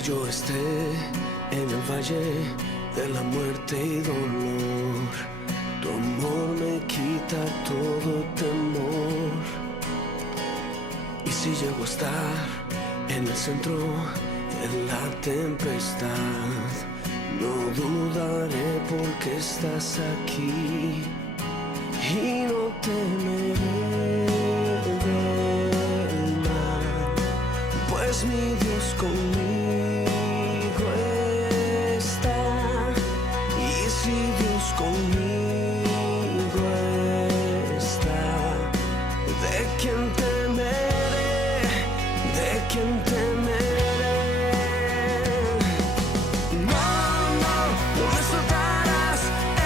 yo esté en el valle de la muerte y dolor, tu amor me quita todo temor. Y si llego a estar en el centro de la tempestad, no dudaré porque estás aquí y no temeré del mal, pues mi Dios conmigo está. Y si Dios conmigo está, ¿de quién temeré? ¿De quién temeré? No, no, no me soltarás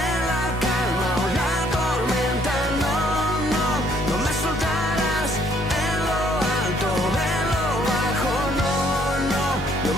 en la calma o la tormenta. No, no, no me soltarás en lo alto, en lo bajo. No, no, no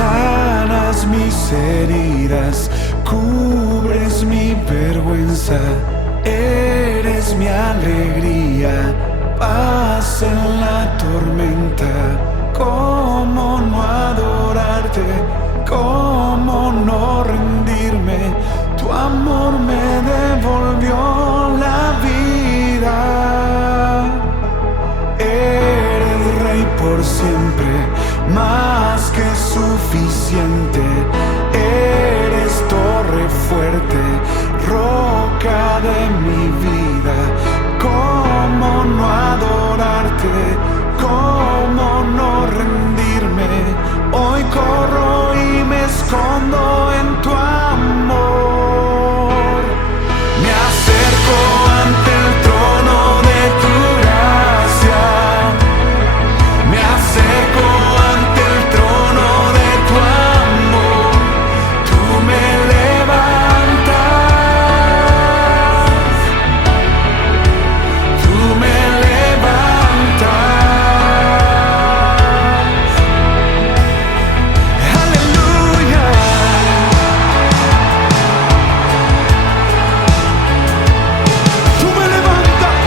sanas mis heridas, cubres mi vergüenza, eres mi alegría, paz en la tormenta. ¿Cómo no adorarte? ¿Cómo no rendirme? Tu amor me devolvió la vida. Eres rey por siempre, más que suficiente. Eres torre fuerte, roca de mi vida. ¿Cómo no adorarte? ¿Cómo no rendirme? Hoy corro y me escondo en tu amor. Me acerco ante el trono de tu gracia. Me acerco ante el trono de tu amor. Tú me levantas. Tú me levantas. Aleluya. Tú me levantas.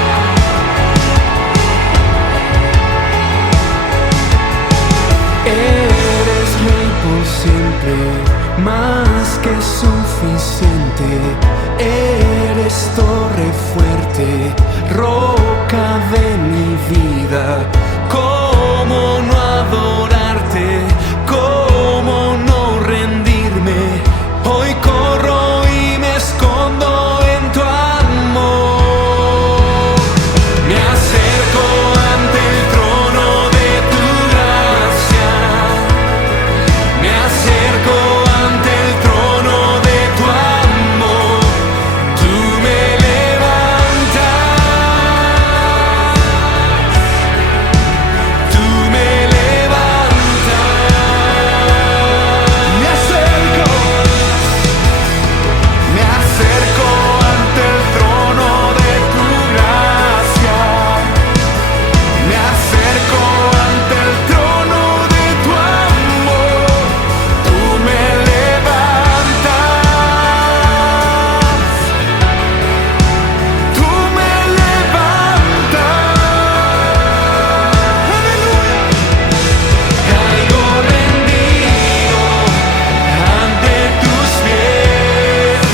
Eres rey por siempre, más que suficiente. Eres torre fuerte, roca de mi vida. ¿Cómo no adorarte? ¿Cómo no rendirme? Hoy corro y me escondo en tu amor. Me acerco ante el trono de tu gracia. Me acerco ante el trono de tu amor. Tú me levantas. Tú me levantas. Me acerco. Me acerco ante el trono de tu gracia. Me acerco ante el trono de tu amor. Tú me levantas. Tú me levantas. Aleluya. Caigo rendido ante tus pies.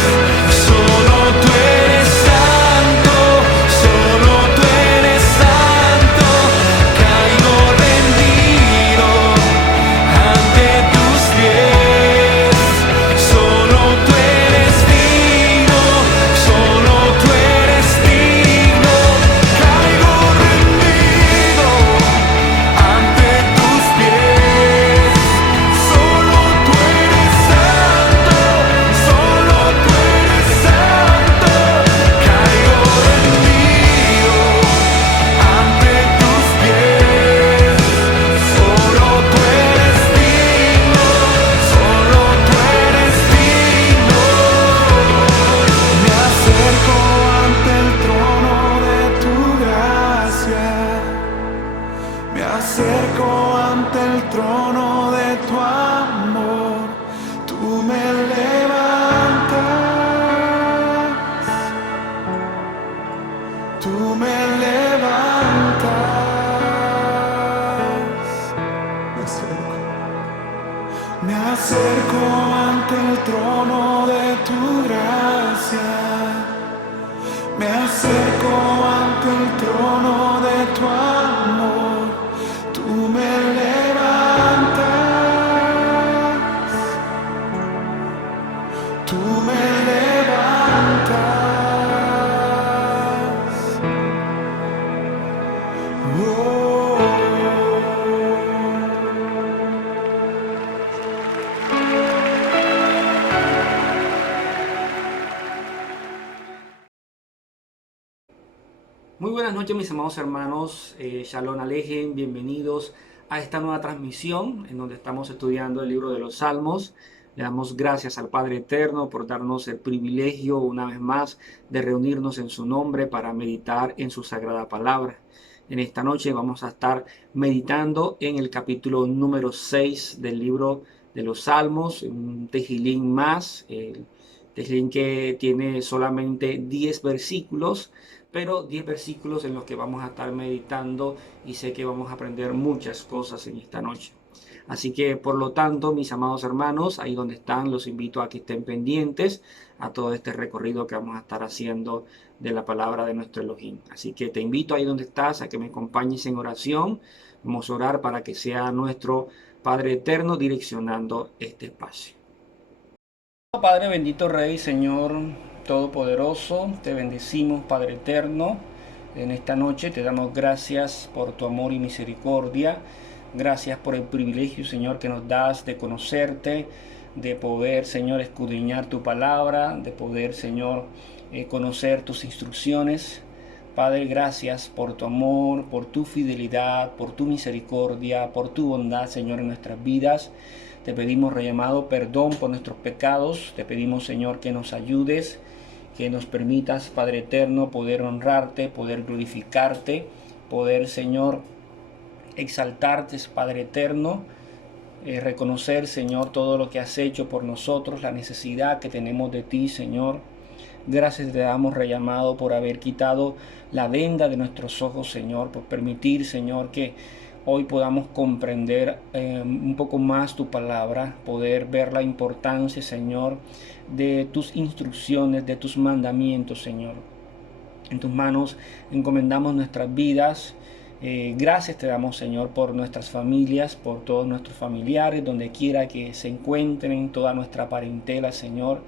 Solo tú eres santo, solo tú eres santo. Caigo rendido ante tus pies. Solo tú eres digno, solo tú eres digno. Caigo rendido ante tus pies. Solo tú eres santo, solo tú eres santo. Caigo rendido ante tus pies. Solo tú eres digno, solo tú eres digno. Me acerco ante el trono de tu gracia. Me acerco ante el trono de tu amor. Tú me levantas. Tú me levantas. Me acerco ante el trono de tu gracia. Me acerco ante el trono de tu amor. Tú me levantas. Tú me levantas. Oh. Muy buenas noches, mis amados hermanos. Shalom Alejem, bienvenidos a esta nueva transmisión en donde estamos estudiando el libro de los Salmos. Le damos gracias al Padre Eterno por darnos el privilegio una vez más de reunirnos en su nombre para meditar en su sagrada palabra. En esta noche vamos a estar meditando en el capítulo número 6 del libro de los Salmos, un tejilín más, el tejilín que tiene solamente 10 versículos, pero 10 versículos en los que vamos a estar meditando y sé que vamos a aprender muchas cosas en esta noche. Así que, por lo tanto, mis amados hermanos, ahí donde están, los invito a que estén pendientes a todo este recorrido que vamos a estar haciendo de la palabra de nuestro Elohim. Así que te invito ahí donde estás a que me acompañes en oración. Vamos a orar para que sea nuestro Padre eterno direccionando este espacio. Padre bendito, Rey, Señor Todopoderoso, te bendecimos, Padre eterno. En esta noche te damos gracias por tu amor y misericordia. Gracias por el privilegio, Señor, que nos das de conocerte, de poder, Señor, escudriñar tu palabra, de poder, Señor, conocer tus instrucciones. Padre, gracias por tu amor, por tu fidelidad, por tu misericordia, por tu bondad, Señor, en nuestras vidas. Te pedimos, Rey amado, perdón por nuestros pecados. Te pedimos, Señor, que nos ayudes, que nos permitas, Padre eterno, poder honrarte, poder glorificarte, poder, Señor, exaltarte, Padre eterno, reconocer, Señor, todo lo que has hecho por nosotros, la necesidad que tenemos de ti, Señor. Gracias te damos, Rey amado, por haber quitado la venda de nuestros ojos, Señor, por permitir, Señor, que hoy podamos comprender un poco más tu palabra, poder ver la importancia, Señor, de tus instrucciones, de tus mandamientos, Señor. En tus manos encomendamos nuestras vidas. Gracias te damos, Señor, por nuestras familias, por todos nuestros familiares, donde quiera que se encuentren, toda nuestra parentela, Señor.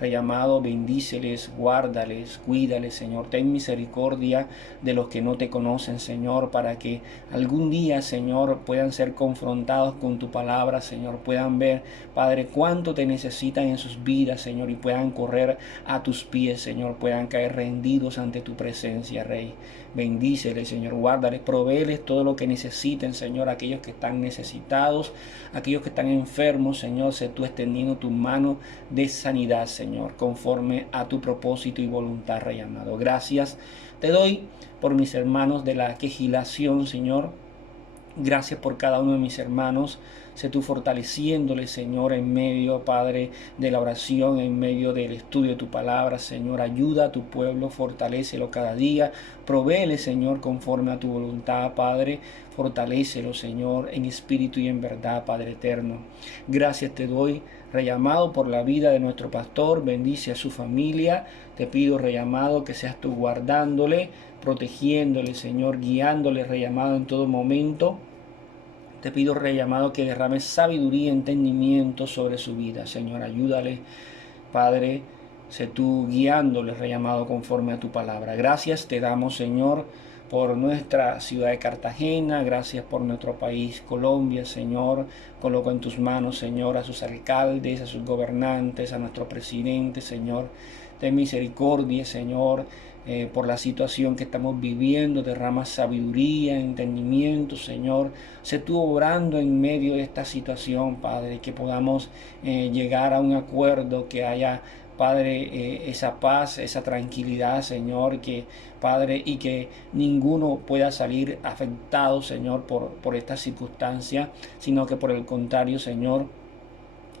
Rey amado, bendíceles, guárdales, cuídales, Señor. Ten misericordia de los que no te conocen, Señor, para que algún día, Señor, puedan ser confrontados con tu palabra, Señor. Puedan ver, Padre, cuánto te necesitan en sus vidas, Señor, y puedan correr a tus pies, Señor. Puedan caer rendidos ante tu presencia, Rey. Bendíceles, Señor, guárdales, provéeles todo lo que necesiten, Señor, aquellos que están necesitados, aquellos que están enfermos, Señor, sé tú extendiendo tu mano de sanidad, Señor, conforme a tu propósito y voluntad, Rey amado. Gracias te doy por mis hermanos de la quejilación, Señor. Gracias por cada uno de mis hermanos. Sé tú fortaleciéndole, Señor, en medio, Padre, de la oración, en medio del estudio de tu palabra, Señor. Ayuda a tu pueblo, fortalécelo cada día. Provéele, Señor, conforme a tu voluntad, Padre. Fortalécelo, Señor, en espíritu y en verdad, Padre eterno. Gracias te doy, Rey amado, por la vida de nuestro pastor. Bendice a su familia. Te pido, Rey amado, que seas tú guardándole, protegiéndole, Señor, guiándole, Rey amado, en todo momento. Te pido, Rey amado, que derrames sabiduría y entendimiento sobre su vida. Señor, ayúdale, Padre, sé tú guiándole, Rey amado, conforme a tu palabra. Gracias te damos, Señor, por nuestra ciudad de Cartagena. Gracias por nuestro país, Colombia, Señor. Coloco en tus manos, Señor, a sus alcaldes, a sus gobernantes, a nuestro presidente, Señor. Ten misericordia, Señor, por la situación que estamos viviendo. Derrama sabiduría, entendimiento, Señor. Sé tú obrando en medio de esta situación, Padre, que podamos llegar a un acuerdo, que haya, Padre, esa paz, esa tranquilidad, Señor, que, Padre, y que ninguno pueda salir afectado, Señor, por esta circunstancia, sino que por el contrario, Señor,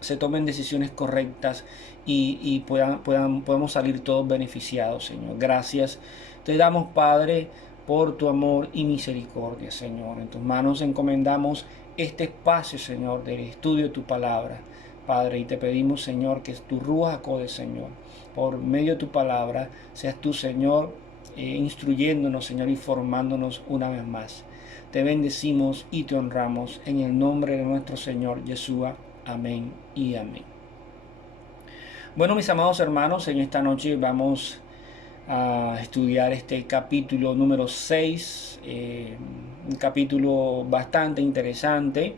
se tomen decisiones correctas y podamos salir todos beneficiados, Señor. Gracias te damos, Padre, por tu amor y misericordia, Señor. En tus manos encomendamos este espacio, Señor, del estudio de tu palabra, Padre, y te pedimos, Señor, que tu Ruach HaKodesh, Señor, por medio de tu palabra, seas tú, Señor, instruyéndonos, Señor, y formándonos una vez más. Te bendecimos y te honramos en el nombre de nuestro Señor Yeshua. Amén y amén. Bueno, mis amados hermanos, en esta noche vamos a estudiar este capítulo número 6, un capítulo bastante interesante.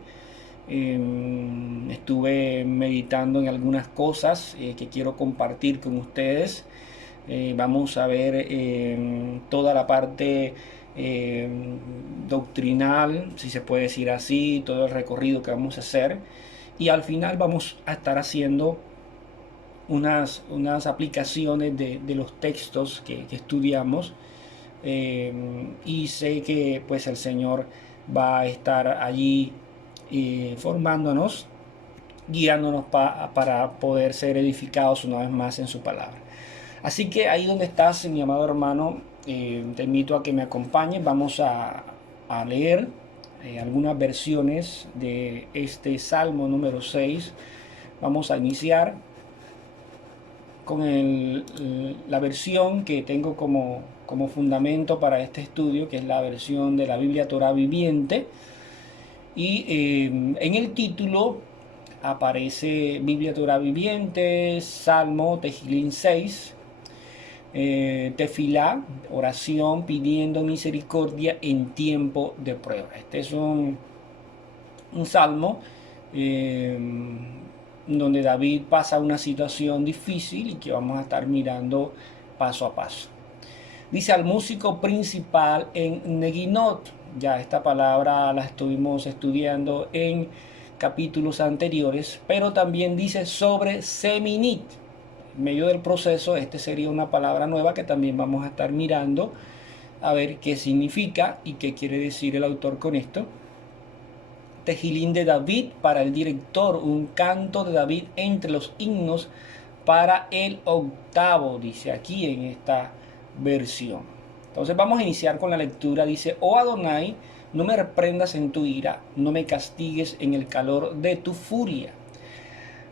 Estuve meditando en algunas cosas que quiero compartir con ustedes. Vamos a ver toda la parte doctrinal, si se puede decir así, todo el recorrido que vamos a hacer. Y al final vamos a estar haciendo unas aplicaciones de los textos que estudiamos. Y sé que pues el Señor va a estar allí formándonos guiándonos para poder ser edificados una vez más en su palabra. Así que ahí donde estás, mi amado hermano, te invito a que me acompañes. Vamos a leer algunas versiones de este Salmo número 6. Vamos a iniciar con la versión que tengo como fundamento para este estudio, que es la versión de la Biblia Torá Viviente. Y en el título aparece Biblia Torá Viviente, Salmo Tejilín 6, Tefilá, oración pidiendo misericordia en tiempo de prueba. Este es un salmo donde David pasa una situación difícil y que vamos a estar mirando paso a paso. Dice: al músico principal en Neginot. Ya esta palabra la estuvimos estudiando en capítulos anteriores, pero también dice sobre Seminit. En medio del proceso, este sería una palabra nueva que también vamos a estar mirando a ver qué significa y qué quiere decir el autor con esto. Tejilín de David para el director, un canto de David entre los himnos para el octavo, dice aquí en esta versión. Entonces vamos a iniciar con la lectura. Dice: oh Adonai, no me reprendas en tu ira, no me castigues en el calor de tu furia.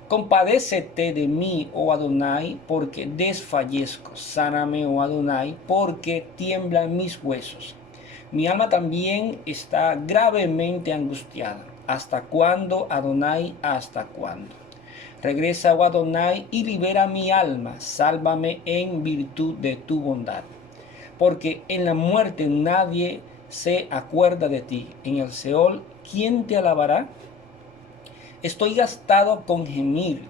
Compadécete de mí, oh Adonai, porque desfallezco. Sáname, oh Adonai, porque tiemblan mis huesos. Mi alma también está gravemente angustiada. ¿Hasta cuándo, Adonai? ¿Hasta cuándo? Regresa, oh Adonai, y libera mi alma. Sálvame en virtud de tu bondad. Porque en la muerte nadie se acuerda de ti. En el Seol, ¿quién te alabará? Estoy gastado con gemir.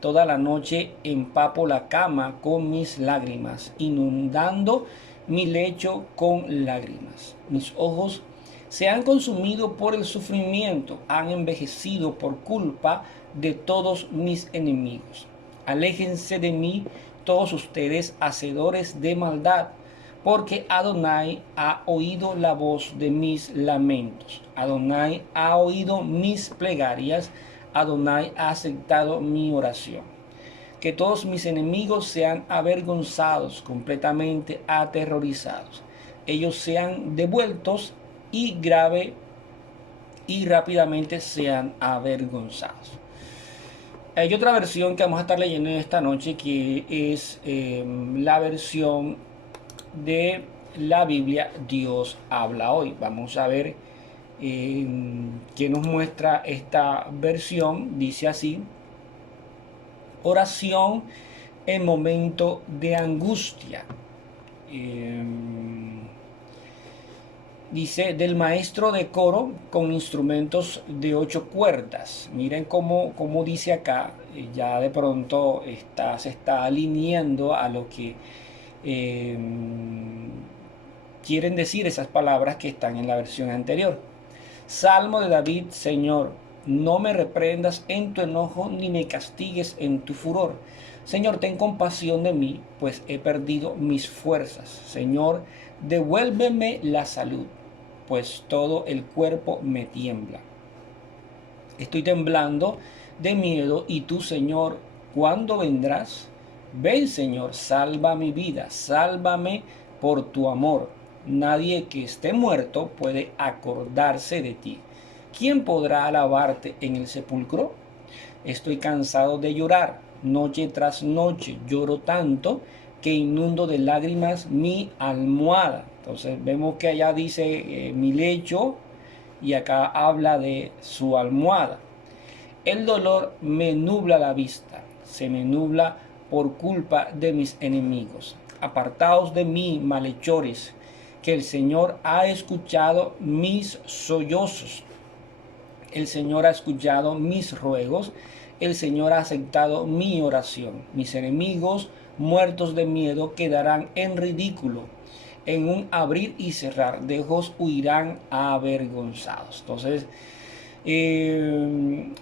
Toda la noche empapo la cama con mis lágrimas, inundando mi lecho con lágrimas. Mis ojos se han consumido por el sufrimiento, han envejecido por culpa de todos mis enemigos. Aléjense de mí todos ustedes, hacedores de maldad, porque Adonai ha oído la voz de mis lamentos. Adonai ha oído mis plegarias. Adonai ha aceptado mi oración. Que todos mis enemigos sean avergonzados, completamente aterrorizados. Ellos sean devueltos y rápidamente sean avergonzados. Hay otra versión que vamos a estar leyendo esta noche, que es la versión de la Biblia Dios habla hoy. Vamos a ver qué nos muestra esta versión. Dice así: oración en momento de angustia. Dice: del maestro de coro con instrumentos de 8 cuerdas. Miren cómo dice acá, ya de pronto se está alineando a lo que quieren decir esas palabras que están en la versión anterior. Salmo de David: Señor, no me reprendas en tu enojo, ni me castigues en tu furor. Señor, ten compasión de mí, pues he perdido mis fuerzas. Señor, devuélveme la salud, pues todo el cuerpo me tiembla. Estoy temblando de miedo, y tú, Señor, ¿cuándo vendrás? Ven, Señor, salva mi vida, sálvame por tu amor. Nadie que esté muerto puede acordarse de ti. ¿Quién podrá alabarte en el sepulcro? Estoy cansado de llorar, noche tras noche lloro tanto que inundo de lágrimas mi almohada. Entonces vemos que allá dice mi lecho, y acá habla de su almohada. El dolor me nubla la vista, se me nubla por culpa de mis enemigos. Apartaos de mí, malhechores, que el Señor ha escuchado mis sollozos. El Señor ha escuchado mis ruegos. El Señor ha aceptado mi oración. Mis enemigos, muertos de miedo, quedarán en ridículo. En un abrir y cerrar de ojos huirán avergonzados. Entonces,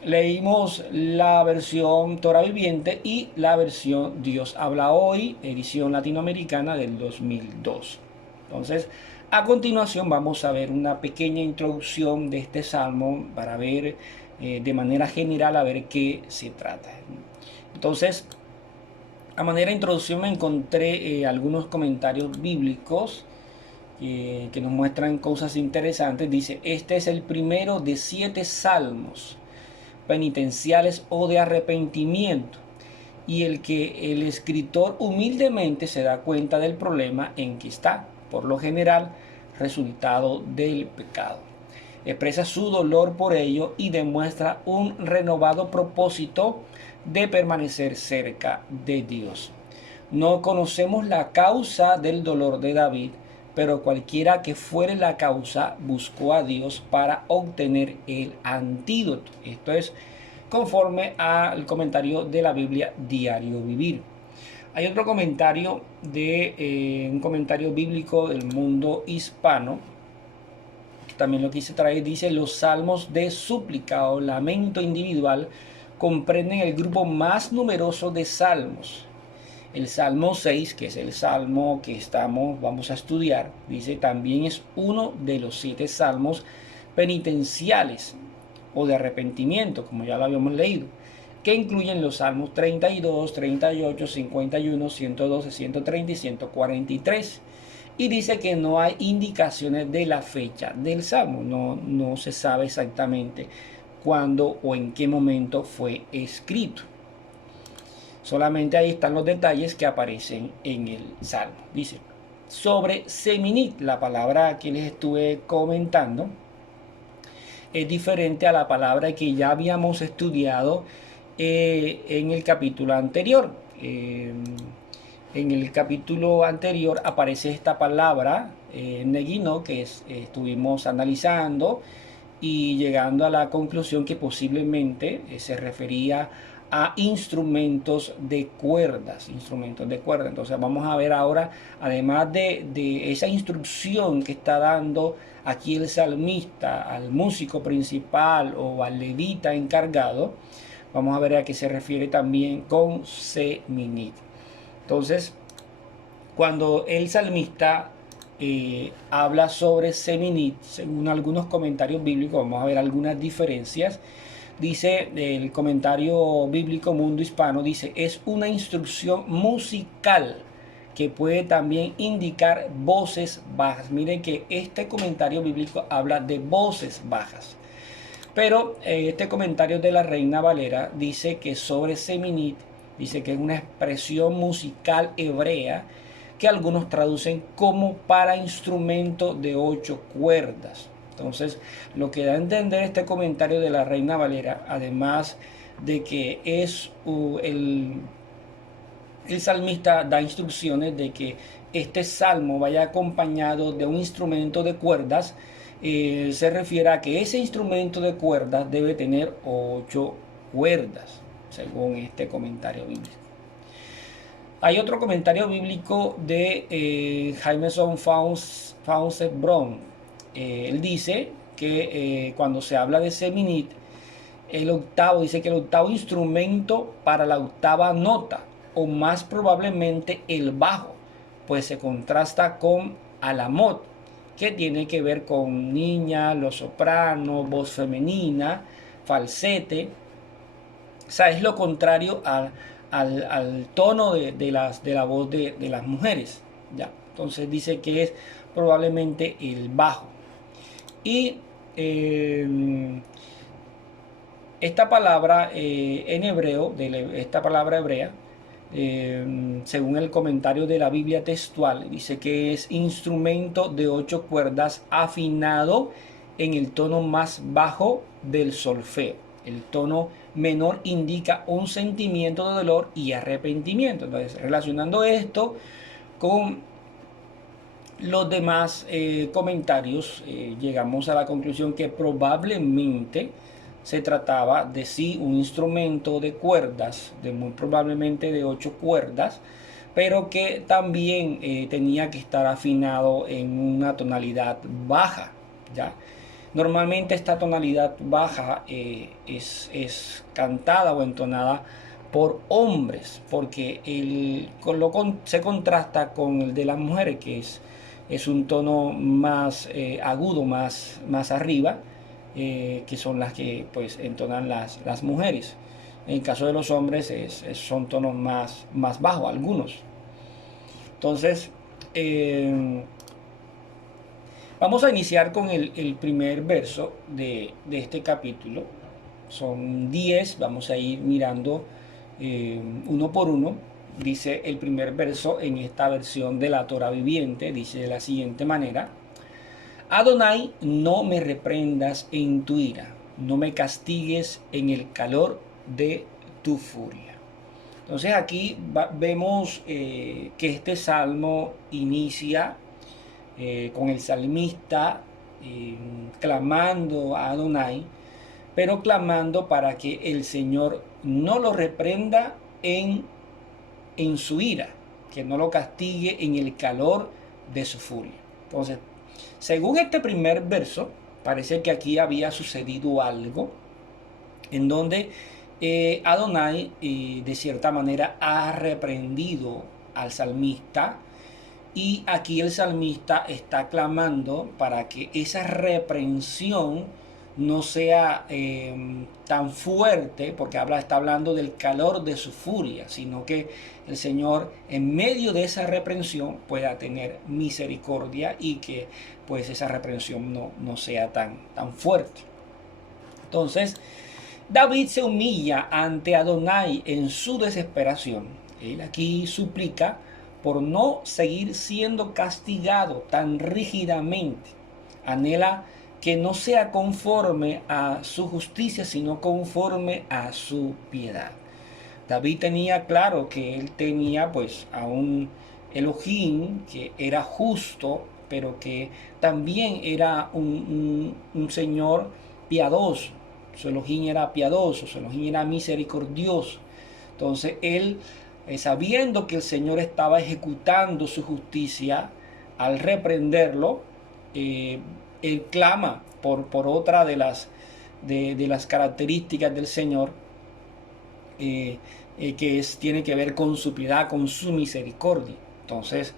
leímos la versión Torah Viviente y la versión Dios habla hoy, edición latinoamericana del 2002. Entonces, a continuación vamos a ver una pequeña introducción de este salmo para ver de manera general a ver qué se trata. Entonces, a manera de introducción me encontré algunos comentarios bíblicos que nos muestran cosas interesantes. Dice, este es el primero de 7 salmos penitenciales o de arrepentimiento, y el que el escritor humildemente se da cuenta del problema en que está, por lo general, resultado del pecado. Expresa su dolor por ello y demuestra un renovado propósito de permanecer cerca de Dios. No conocemos la causa del dolor de David, pero cualquiera que fuere la causa buscó a Dios para obtener el antídoto. Esto es conforme al comentario de la Biblia Diario Vivir. Hay otro comentario de un comentario bíblico del mundo hispano, que también lo quise traer. Dice, los salmos de súplica o lamento individual comprenden el grupo más numeroso de salmos. El Salmo 6, que es el salmo que vamos a estudiar, dice, también es uno de los 7 salmos penitenciales o de arrepentimiento, como ya lo habíamos leído, que incluyen los salmos 32, 38, 51, 112, 130 y 143. Y dice que no hay indicaciones de la fecha del salmo, no se sabe exactamente cuándo o en qué momento fue escrito. Solamente ahí están los detalles que aparecen en el salmo. Dice, sobre Seminit, la palabra que les estuve comentando, es diferente a la palabra que ya habíamos estudiado en el capítulo anterior. En el capítulo anterior aparece esta palabra, negino, que estuvimos analizando y llegando a la conclusión que posiblemente se refería a instrumentos de cuerdas. Entonces vamos a ver ahora, además de esa instrucción que está dando aquí el salmista al músico principal o al levita encargado, vamos a ver a qué se refiere también con Seminit. Entonces, cuando el salmista habla sobre Seminit, según algunos comentarios bíblicos, vamos a ver algunas diferencias. Dice el comentario bíblico Mundo Hispano, dice, es una instrucción musical que puede también indicar voces bajas. Miren que este comentario bíblico habla de voces bajas. Pero este comentario de la Reina Valera dice que sobre Seminit, dice que es una expresión musical hebrea que algunos traducen como para instrumento de 8 cuerdas. Entonces, lo que da a entender este comentario de la Reina Valera, además de que es el salmista da instrucciones de que este salmo vaya acompañado de un instrumento de cuerdas, se refiere a que ese instrumento de cuerdas debe tener 8 cuerdas, según este comentario bíblico. Hay otro comentario bíblico de Jameson Faucett Brown. Él dice que cuando se habla de Seminit, dice que el octavo instrumento para la octava nota, o más probablemente el bajo, pues se contrasta con alamot, que tiene que ver con niña, los sopranos, voz femenina, falsete. O sea, es lo contrario al tono de la voz de las mujeres, ¿ya? Entonces dice que es probablemente el bajo. Y esta palabra en hebreo, esta palabra hebrea, según el comentario de la Biblia textual, dice que es instrumento de 8 cuerdas afinado en el tono más bajo del solfeo. El tono menor indica un sentimiento de dolor y arrepentimiento. Entonces, relacionando esto con los demás comentarios, llegamos a la conclusión que probablemente se trataba de sí un instrumento de cuerdas, muy probablemente de 8 cuerdas, pero que también tenía que estar afinado en una tonalidad baja, ¿ya? Normalmente esta tonalidad baja es cantada o entonada por hombres, porque se contrasta con el de las mujeres, que es un tono más agudo, más arriba, que son las que pues entonan las mujeres. En el caso de los hombres son tonos más bajos, algunos. Entonces, vamos a iniciar con el primer verso de este capítulo. Son 10, vamos a ir mirando uno por uno. Dice el primer verso en esta versión de la Torah viviente, dice de la siguiente manera: Adonai, no me reprendas en tu ira, no me castigues en el calor de tu furia. Entonces aquí vemos que este salmo inicia con el salmista clamando a Adonai, pero clamando para que el Señor no lo reprenda en su ira, que no lo castigue en el calor de su furia. Entonces, según este primer verso, parece que aquí había sucedido algo en donde Adonai de cierta manera ha reprendido al salmista, y aquí el salmista está clamando para que esa reprensión no sea tan fuerte, porque está hablando del calor de su furia, sino que el Señor en medio de esa reprensión pueda tener misericordia y que pues esa reprensión no sea tan fuerte. Entonces, David se humilla ante Adonai en su desesperación. Él aquí suplica por no seguir siendo castigado tan rígidamente. Anhela que no sea conforme a su justicia, sino conforme a su piedad. David tenía claro que él tenía pues a un Elohim que era justo, pero que también era un Señor piadoso. Su Elohim era piadoso, su Elohim era misericordioso. Entonces él, sabiendo que el Señor estaba ejecutando su justicia, al reprenderlo, él clama por otra de las características del Señor, que tiene que ver con su piedad, con su misericordia. Entonces,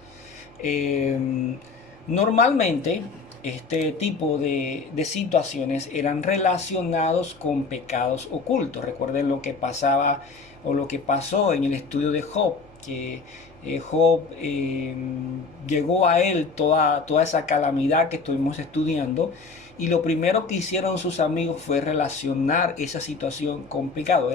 normalmente este tipo de situaciones eran relacionados con pecados ocultos. Recuerden lo que pasaba o lo que pasó en el estudio de Job, que Job llegó a él toda esa calamidad que estuvimos estudiando, y lo primero que hicieron sus amigos fue relacionar esa situación con pecado.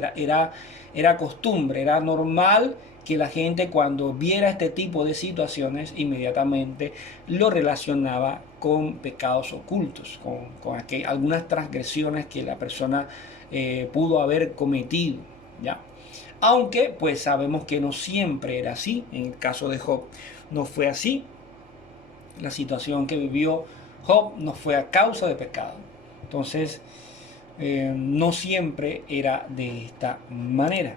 Era costumbre, era normal que la gente, cuando viera este tipo de situaciones, inmediatamente lo relacionaba con pecados ocultos, con algunas transgresiones que la persona pudo haber cometido, ¿ya? Aunque pues sabemos que no siempre era así. En el caso de Job no fue así. La situación que vivió Job no fue a causa de pecado. Entonces, no siempre era de esta manera.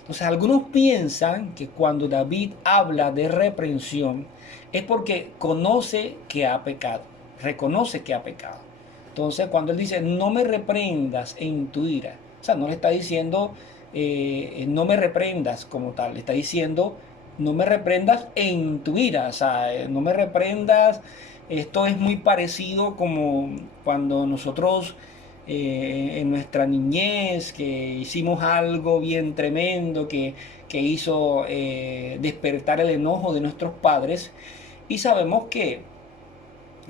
Entonces, algunos piensan que cuando David habla de reprensión es porque conoce que ha pecado, reconoce que ha pecado. Entonces, cuando él dice no me reprendas en tu ira, o sea, no le está diciendo no me reprendas como tal, le está diciendo no me reprendas en tu ira, o sea, no me reprendas. Esto es muy parecido como cuando nosotros en nuestra niñez, que hicimos algo bien tremendo que hizo despertar el enojo de nuestros padres, y sabemos que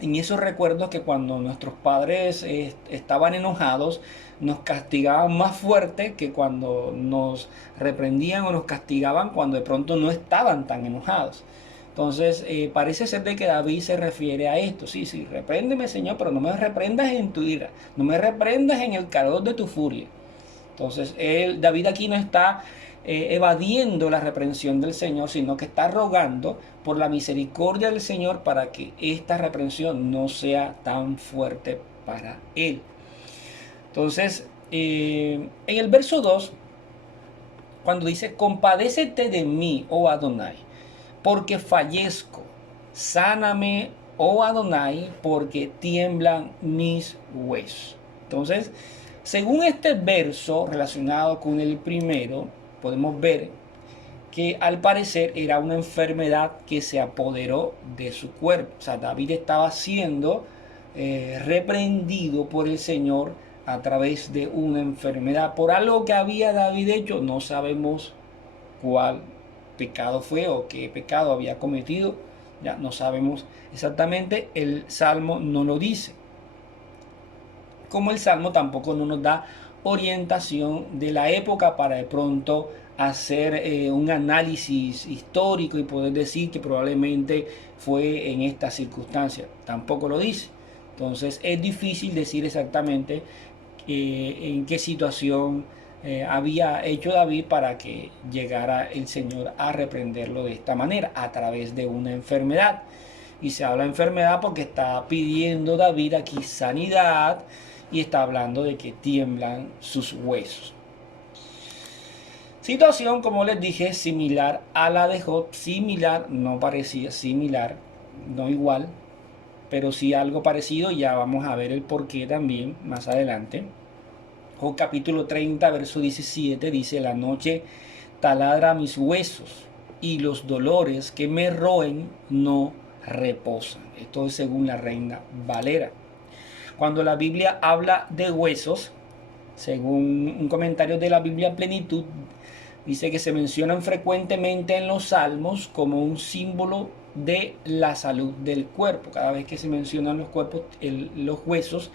en esos recuerdos que cuando nuestros padres estaban enojados, nos castigaban más fuerte que cuando nos reprendían o nos castigaban cuando de pronto no estaban tan enojados. Entonces, parece ser de que David se refiere a esto. Sí, repréndeme, Señor, pero no me reprendas en tu ira, no me reprendas en el calor de tu furia. Entonces, David aquí no está evadiendo la reprensión del Señor, sino que está rogando por la misericordia del Señor para que esta reprensión no sea tan fuerte para él. Entonces, en el verso 2, cuando dice, compadécete de mí, oh Adonai, porque fallezco, sáname, oh Adonai, porque tiemblan mis huesos. Entonces, según este verso relacionado con el primero, podemos ver que al parecer era una enfermedad que se apoderó de su cuerpo. O sea, David estaba siendo reprendido por el Señor a través de una enfermedad por algo que había David hecho. No sabemos cuál pecado fue o qué pecado había cometido, ya no sabemos exactamente, el Salmo no lo dice, como el Salmo tampoco no nos da orientación de la época para de pronto hacer un análisis histórico y poder decir que probablemente fue en esta circunstancia, tampoco lo dice. Entonces es difícil decir exactamente en qué situación había hecho David para que llegara el Señor a reprenderlo de esta manera, a través de una enfermedad. Y se habla de enfermedad porque está pidiendo David aquí sanidad y está hablando de que tiemblan sus huesos. Situación, como les dije, similar a la de Job, similar, no parecía similar, no igual, pero sí algo parecido. Ya vamos a ver el porqué también más adelante. Job capítulo 30, verso 17 dice: la noche taladra mis huesos y los dolores que me roen no reposan. Esto es según la Reina Valera. Cuando la Biblia habla de huesos, según un comentario de la Biblia Plenitud, dice que se mencionan frecuentemente en los salmos como un símbolo de la salud del cuerpo. Cada vez que se mencionan los cuerpos, los huesos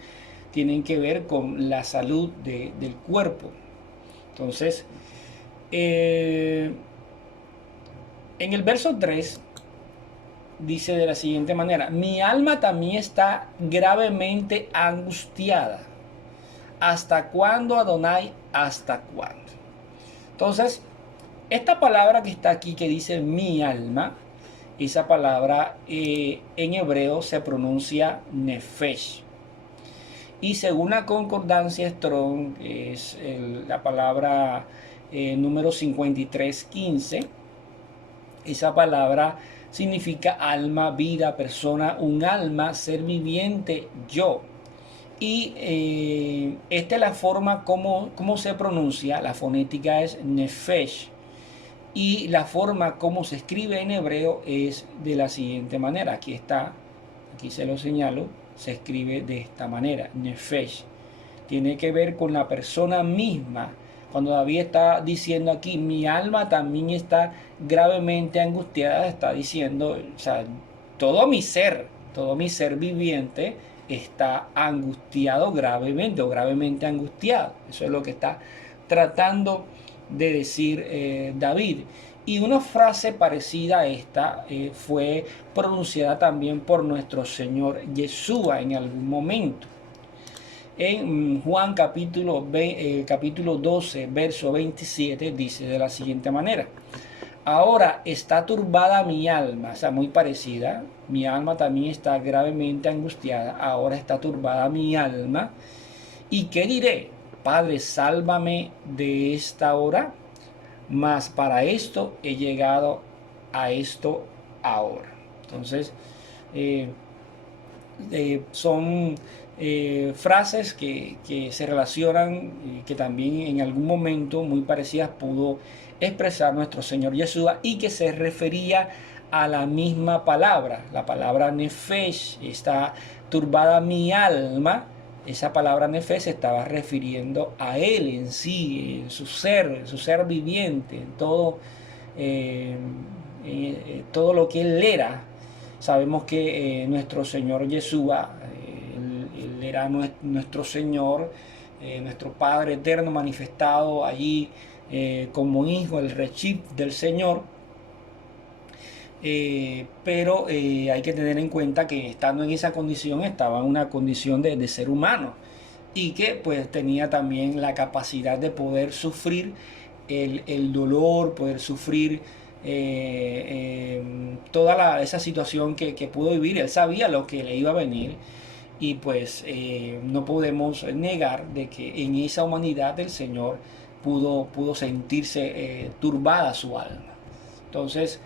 tienen que ver con la salud del cuerpo. Entonces, en el verso 3 dice de la siguiente manera: mi alma también está gravemente angustiada. ¿Hasta cuándo, Adonai? ¿Hasta cuándo? Entonces, esta palabra que está aquí, que dice mi alma, esa palabra en hebreo se pronuncia nefesh. Y según la concordancia Strong, es la palabra número 5315, esa palabra significa alma, vida, persona, un alma, ser viviente, yo. Y esta es la forma como se pronuncia, la fonética es nefesh. Y la forma como se escribe en hebreo es de la siguiente manera. Aquí está, aquí se lo señalo, se escribe de esta manera, nefesh. Tiene que ver con la persona misma. Cuando David está diciendo aquí, mi alma también está gravemente angustiada, está diciendo, o sea, todo mi ser viviente está angustiado gravemente o gravemente angustiado. Eso es lo que está tratando de decir David. Y una frase parecida a esta fue pronunciada también por nuestro Señor Yeshua en algún momento. En Juan capítulo 12, verso 27, dice de la siguiente manera: ahora está turbada mi alma, o sea, muy parecida. Mi alma también está gravemente angustiada. Ahora está turbada mi alma. ¿Y qué diré? Padre, sálvame de esta hora. Mas para esto he llegado a esto ahora. Entonces, son frases que se relacionan y que también en algún momento muy parecidas pudo expresar nuestro Señor Yeshua, y que se refería a la misma palabra, la palabra nefesh. Está turbada mi alma. Esa palabra nefesh se estaba refiriendo a él en sí, en su ser viviente, en todo, todo lo que él era. Sabemos que nuestro Señor Yeshua, él era nuestro Señor, nuestro Padre eterno manifestado allí como hijo, el Reshit del Señor. Pero hay que tener en cuenta que estando en esa condición estaba en una condición de ser humano, y que pues tenía también la capacidad de poder sufrir el dolor, poder sufrir toda esa situación que pudo vivir. Él sabía lo que le iba a venir, y pues no podemos negar de que en esa humanidad del Señor pudo sentirse turbada su alma. Entonces,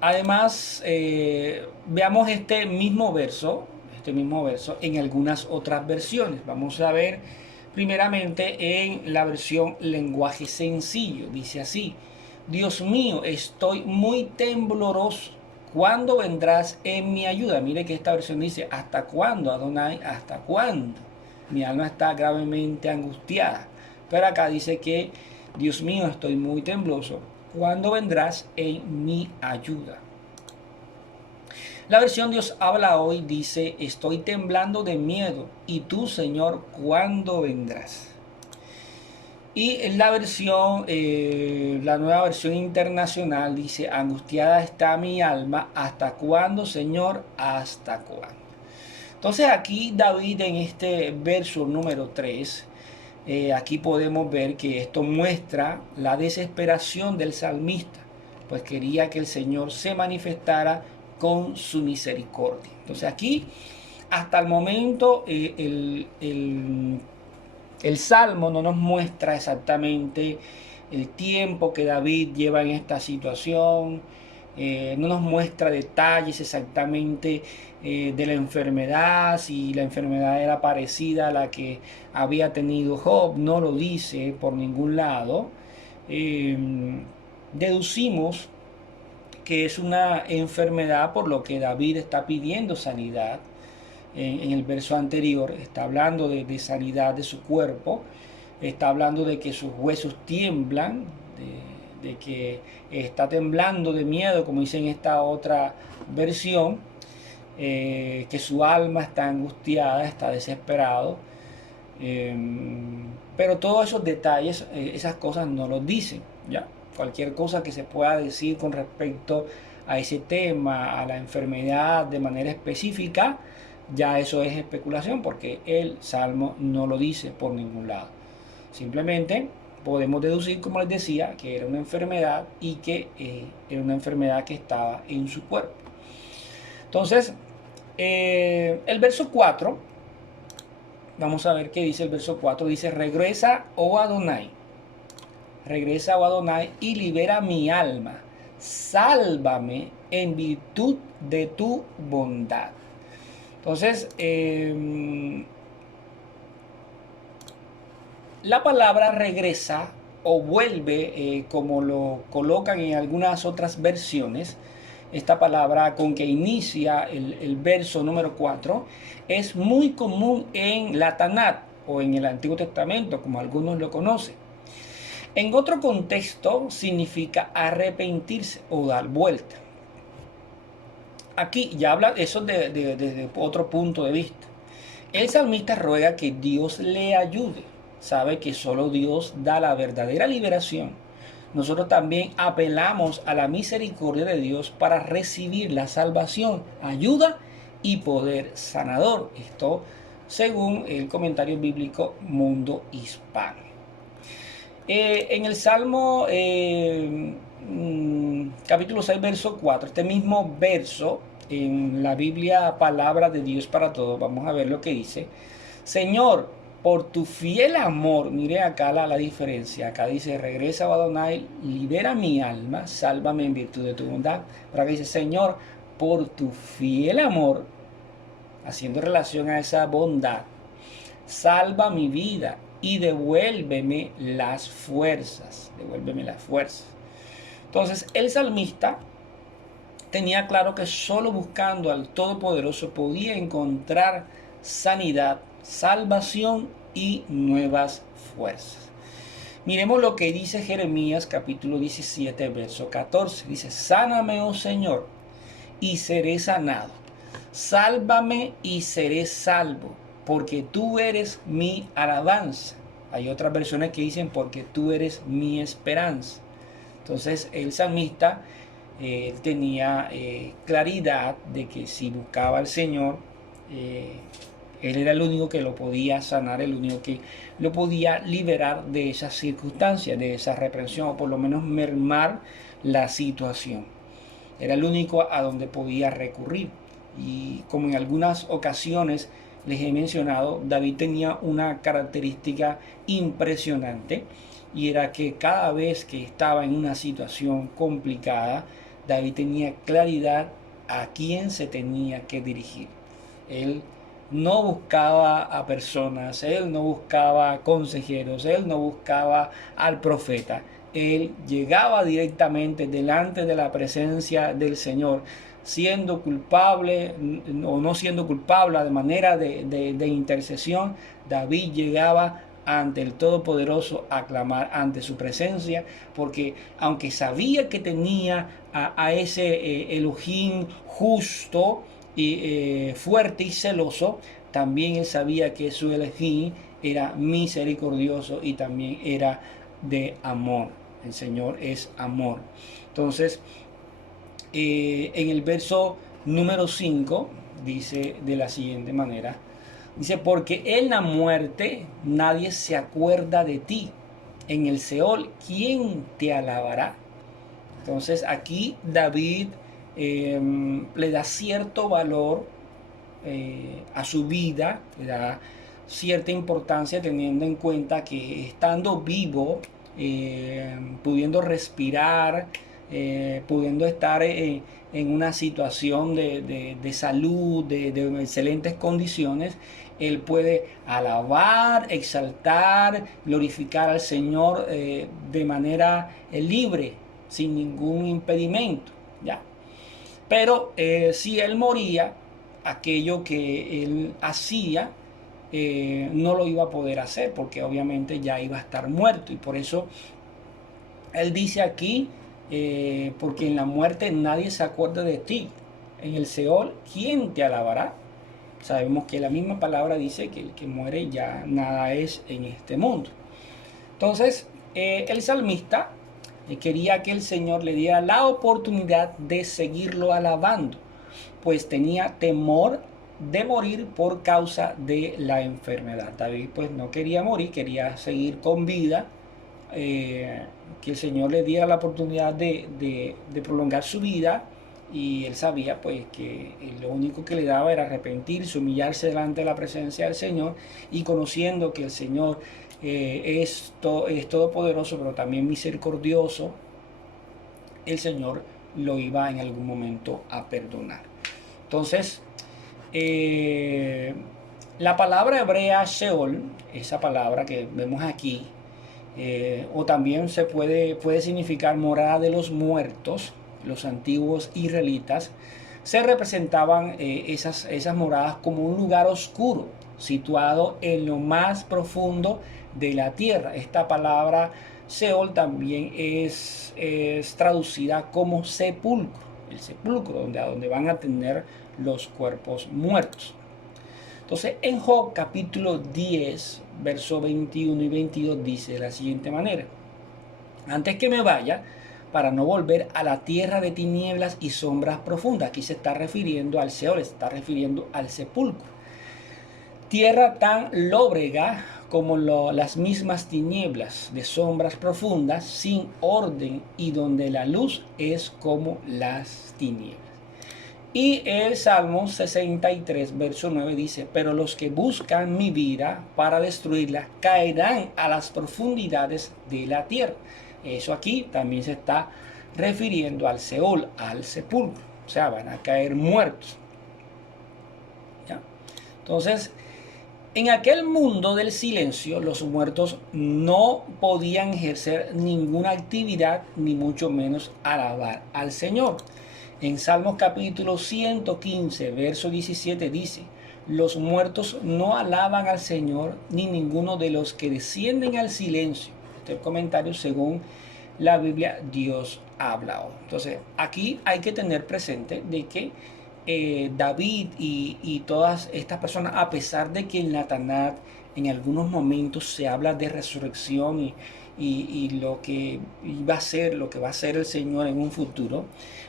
además, veamos este mismo verso en algunas otras versiones. Vamos a ver primeramente en la versión lenguaje sencillo. Dice así: Dios mío, estoy muy tembloroso. ¿cuándo vendrás en mi ayuda? Mire que esta versión dice, ¿hasta cuándo, Adonai? ¿Hasta cuándo? Mi alma está gravemente angustiada. Pero acá dice que, Dios mío, estoy muy tembloso. ¿Cuándo vendrás en mi ayuda? La versión Dios habla hoy dice, estoy temblando de miedo. ¿Y tú, Señor, cuándo vendrás? Y en la versión, la nueva versión internacional dice, angustiada está mi alma. ¿Hasta cuándo, Señor? ¿Hasta cuándo? Entonces aquí David en este verso número 3, aquí podemos ver que esto muestra la desesperación del salmista, pues quería que el Señor se manifestara con su misericordia. Entonces aquí, hasta el momento, el Salmo no nos muestra exactamente el tiempo que David lleva en esta situación, no nos muestra detalles exactamente de la enfermedad, si la enfermedad era parecida a la que había tenido Job, no lo dice por ningún lado. Deducimos que es una enfermedad por lo que David está pidiendo sanidad. En el verso anterior está hablando de sanidad de su cuerpo, está hablando de que sus huesos tiemblan, de que está temblando de miedo, como dice en esta otra versión, que su alma está angustiada, está desesperado, pero todos esos detalles, esas cosas no los dicen, ¿ya? Cualquier cosa que se pueda decir con respecto a ese tema, a la enfermedad de manera específica, ya eso es especulación porque el Salmo no lo dice por ningún lado. Simplemente podemos deducir, como les decía, que era una enfermedad y que era una enfermedad que estaba en su cuerpo. Entonces, el verso 4, vamos a ver qué dice el verso 4. Dice, regresa, oh Adonai, regresa, oh Adonai, y libera mi alma. Sálvame en virtud de tu bondad. Entonces, la palabra regresa o vuelve, como lo colocan en algunas otras versiones, esta palabra con que inicia el verso número 4, es muy común en la Tanat o en el Antiguo Testamento, como algunos lo conocen. En otro contexto significa arrepentirse o dar vuelta. Aquí ya habla eso desde otro punto de vista. El salmista ruega que Dios le ayude. Sabe que solo Dios da la verdadera liberación. Nosotros también apelamos a la misericordia de Dios para recibir la salvación, ayuda y poder sanador. Esto según el comentario bíblico Mundo Hispano. En el Salmo capítulo 6, verso 4, este mismo verso en la Biblia Palabra de Dios para Todos, vamos a ver lo que dice. Señor, por tu fiel amor, mire acá la diferencia, acá dice, regresa, Adonai, libera mi alma, sálvame en virtud de tu bondad. Pero acá dice, Señor, por tu fiel amor, haciendo relación a esa bondad, salva mi vida y devuélveme las fuerzas, devuélveme las fuerzas. Entonces el salmista tenía claro que solo buscando al Todopoderoso podía encontrar sanidad, salvación y nuevas fuerzas. Miremos lo que dice Jeremías capítulo 17, verso 14. Dice, sáname, oh Señor, y seré sanado. Sálvame y seré salvo, porque tú eres mi alabanza. Hay otras versiones que dicen, porque tú eres mi esperanza. Entonces el salmista tenía claridad de que si buscaba al Señor, Él era el único que lo podía sanar, el único que lo podía liberar de esas circunstancias, de esa reprensión, o por lo menos mermar la situación. Era el único a donde podía recurrir. Y como en algunas ocasiones les he mencionado, David tenía una característica impresionante, y era que cada vez que estaba en una situación complicada, David tenía claridad a quién se tenía que dirigir. Él no buscaba a personas, él no buscaba consejeros, él no buscaba al profeta. Él llegaba directamente delante de la presencia del Señor, siendo culpable o no siendo culpable, de manera de intercesión, David llegaba ante el Todopoderoso a clamar ante su presencia, porque aunque sabía que tenía a ese Elohim justo y fuerte y celoso, también él sabía que su Elohim era misericordioso y también era de amor. El Señor es amor. Entonces, en el verso número 5 dice de la siguiente manera, dice, porque en la muerte nadie se acuerda de ti, en el Seol, ¿quién te alabará? Entonces aquí David le da cierto valor a su vida, le da cierta importancia teniendo en cuenta que estando vivo, pudiendo respirar, pudiendo estar en una situación de salud, de excelentes condiciones, él puede alabar, exaltar, glorificar al Señor de manera libre, sin ningún impedimento, ¿ya? Pero si él moría, aquello que él hacía no lo iba a poder hacer, porque obviamente ya iba a estar muerto. Y por eso él dice aquí, porque en la muerte nadie se acuerda de ti, en el Seol, ¿quién te alabará? Sabemos que la misma palabra dice que el que muere ya nada es en este mundo. Entonces, el salmista quería que el Señor le diera la oportunidad de seguirlo alabando, pues tenía temor de morir por causa de la enfermedad. David pues no quería morir, quería seguir con vida, que el Señor le diera la oportunidad de prolongar su vida, y él sabía pues que lo único que le daba era arrepentirse, humillarse delante de la presencia del Señor, y conociendo que el Señor es todopoderoso pero también misericordioso, el Señor lo iba en algún momento a perdonar. Entonces, la palabra hebrea Sheol, esa palabra que vemos aquí, o también puede significar morada de los muertos. Los antiguos israelitas se representaban esas moradas como un lugar oscuro, situado en lo más profundo de la tierra. Esta palabra Sheol también es traducida como sepulcro, el sepulcro donde van a tener los cuerpos muertos. Entonces, en Job capítulo 10, verso 21 y 22 dice de la siguiente manera: antes que me vaya, para no volver a la tierra de tinieblas y sombras profundas. Aquí se está refiriendo al Seol, se está refiriendo al sepulcro. Tierra tan lóbrega como las mismas tinieblas, de sombras profundas, sin orden, y donde la luz es como las tinieblas. Y el Salmo 63, verso 9 dice: pero los que buscan mi vida para destruirla caerán a las profundidades de la tierra. Eso aquí también se está refiriendo al Seol, al sepulcro. O sea, van a caer muertos. ¿Ya? Entonces, en aquel mundo del silencio, los muertos no podían ejercer ninguna actividad, ni mucho menos alabar al Señor. En Salmos capítulo 115, verso 17 dice: los muertos no alaban al Señor, ni ninguno de los que descienden al silencio. Este es el comentario según la Biblia Dios habla hoy. Entonces, aquí hay que tener presente de que David y todas estas personas, a pesar de que en la Tanat en algunos momentos se habla de resurrección y lo que iba a ser, lo que va a ser el Señor en un futuro,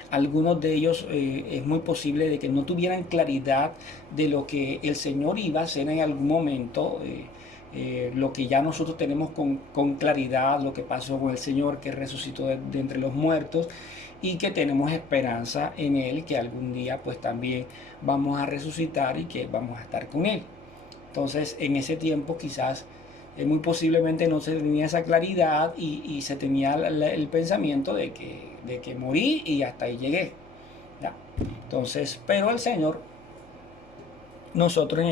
algunos de ellos es muy posible de que no tuvieran claridad de lo que el Señor iba a hacer en algún momento. Lo que ya nosotros tenemos con claridad, lo que pasó con el Señor que resucitó de entre los muertos, y que tenemos esperanza en Él, que algún día pues también vamos a resucitar y que vamos a estar con Él. Entonces, en ese tiempo quizás muy posiblemente no se tenía esa claridad y se tenía el pensamiento de que morí y hasta ahí llegué, ¿ya? Entonces, pero el Señor, nosotros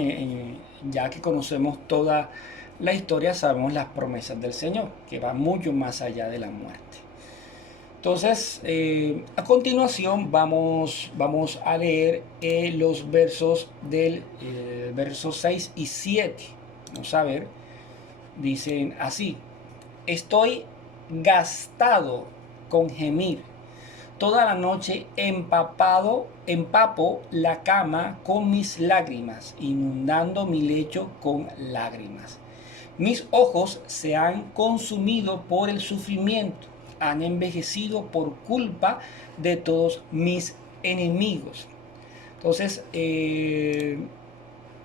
ya que conocemos toda la historia, sabemos las promesas del Señor, que va mucho más allá de la muerte. Entonces, a continuación vamos a leer los versos del verso 6 y 7. Vamos a ver, dicen así: estoy gastado con gemir. Toda la noche empapo la cama con mis lágrimas, inundando mi lecho con lágrimas. Mis ojos se han consumido por el sufrimiento, han envejecido por culpa de todos mis enemigos. Entonces,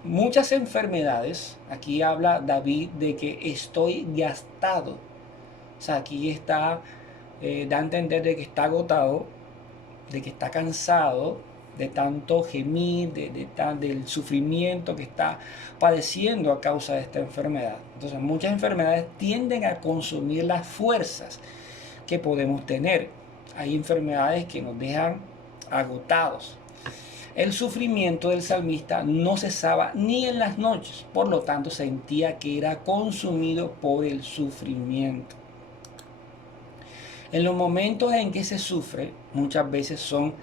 muchas enfermedades, aquí habla David de que estoy gastado. O sea, aquí está, da a entender de que está agotado, de que está cansado de tanto gemir, del sufrimiento que está padeciendo a causa de esta enfermedad. Entonces, muchas enfermedades tienden a consumir las fuerzas que podemos tener. Hay enfermedades que nos dejan agotados. El sufrimiento del salmista no cesaba ni en las noches, por lo tanto sentía que era consumido por el sufrimiento. En los momentos en que se sufre, muchas veces son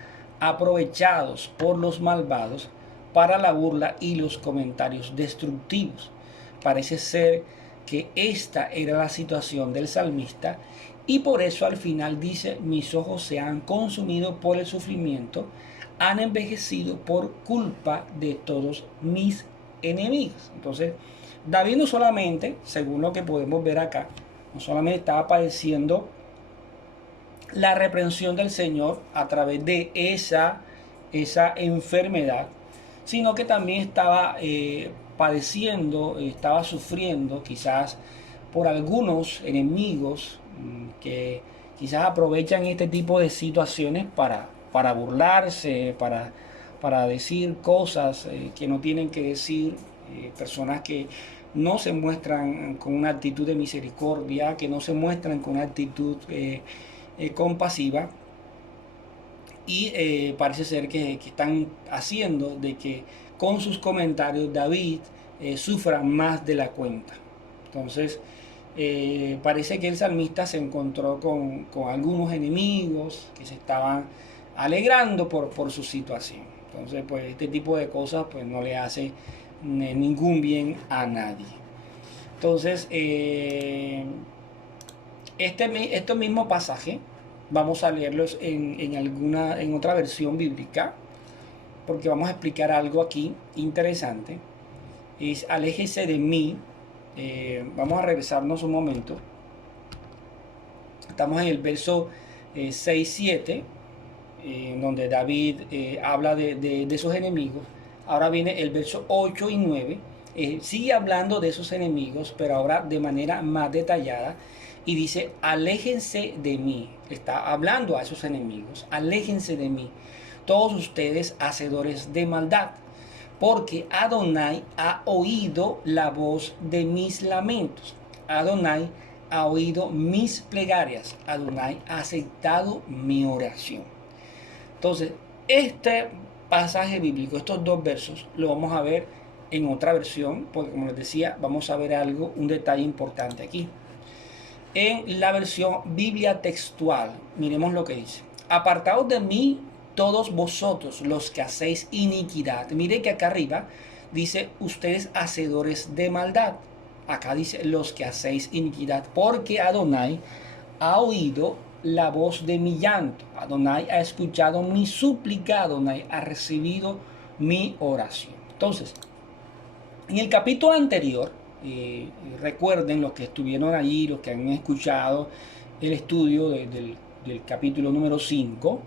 aprovechados por los malvados para la burla y los comentarios destructivos. Parece ser que esta era la situación del salmista y por eso al final dice: mis ojos se han consumido por el sufrimiento, han envejecido por culpa de todos mis enemigos. Entonces, David no solamente, según lo que podemos ver acá, no solamente estaba padeciendo la reprensión del Señor a través de esa enfermedad, sino que también estaba padeciendo, estaba sufriendo quizás por algunos enemigos que quizás aprovechan este tipo de situaciones para burlarse, para decir cosas que no tienen que decir, personas que no se muestran con una actitud de misericordia, que no se muestran con una actitud compasiva, y parece ser que están haciendo de que con sus comentarios David sufra más de la cuenta. Entonces, parece que el salmista se encontró con algunos enemigos que se estaban alegrando por su situación. Entonces, pues este tipo de cosas pues no le hace ningún bien a nadie. Entonces, este mismo pasaje vamos a leerlos en otra versión bíblica, porque vamos a explicar algo aquí interesante. Es: aléjese de mí. Vamos a regresarnos un momento. Estamos en el verso 6-7, donde David habla de sus enemigos. Ahora viene el verso 8 y 9. Sigue hablando de esos enemigos, pero ahora de manera más detallada. Y dice: aléjense de mí. Está hablando a esos enemigos: aléjense de mí, todos ustedes hacedores de maldad, porque Adonai ha oído la voz de mis lamentos. Adonai ha oído mis plegarias. Adonai ha aceptado mi oración. Entonces, este pasaje bíblico, estos dos versos, lo vamos a ver en otra versión, porque como les decía, vamos a ver un detalle importante aquí. En la versión Biblia textual, miremos lo que dice: apartaos de mí todos vosotros los que hacéis iniquidad. Mire que acá arriba dice: ustedes hacedores de maldad. Acá dice: los que hacéis iniquidad, porque Adonai ha oído la voz de mi llanto. Adonai ha escuchado mi súplica. Adonai ha recibido mi oración. Entonces, en el capítulo anterior, recuerden los que estuvieron allí, los que han escuchado el estudio del capítulo número 5,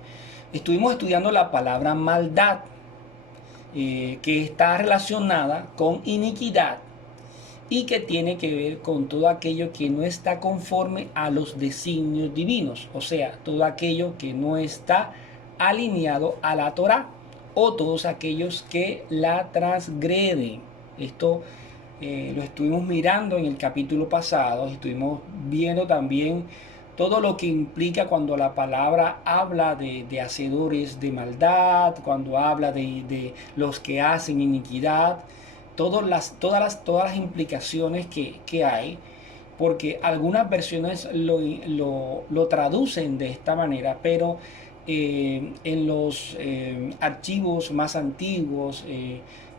estuvimos estudiando la palabra maldad, que está relacionada con iniquidad y que tiene que ver con todo aquello que no está conforme a los designios divinos, o sea, todo aquello que no está alineado a la Torá, o todos aquellos que la transgreden. Esto lo estuvimos mirando en el capítulo pasado, estuvimos viendo también todo lo que implica cuando la palabra habla de hacedores de maldad, cuando habla de los que hacen iniquidad, todas las implicaciones que hay. porque algunas versiones lo traducen de esta manera, pero en los archivos más antiguos,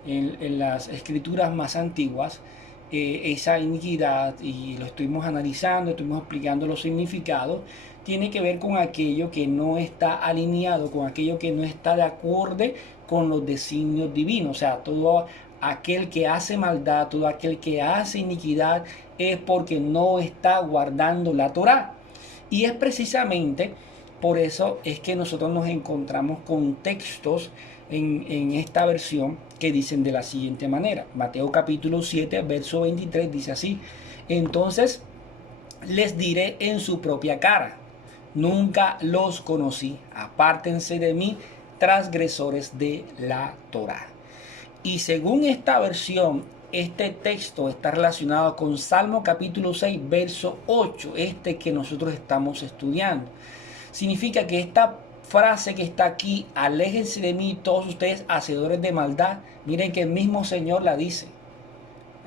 en las escrituras más antiguas, esa iniquidad, y lo estuvimos analizando, estuvimos explicando los significados, tiene que ver con aquello que no está alineado, con aquello que no está de acuerdo con los designios divinos. O sea, todo aquel que hace maldad, todo aquel que hace iniquidad, es porque no está guardando la Torá. Y es precisamente por eso es que nosotros nos encontramos con textos en esta versión que dicen de la siguiente manera. Mateo capítulo 7, verso 23 dice así: entonces les diré en su propia cara, nunca los conocí, apártense de mí, transgresores de la Torá. Y según esta versión, este texto está relacionado con Salmo capítulo 6, verso 8, este que nosotros estamos estudiando. Significa que esta frase que está aquí, aléjense de mí todos ustedes hacedores de maldad, miren que el mismo Señor la dice.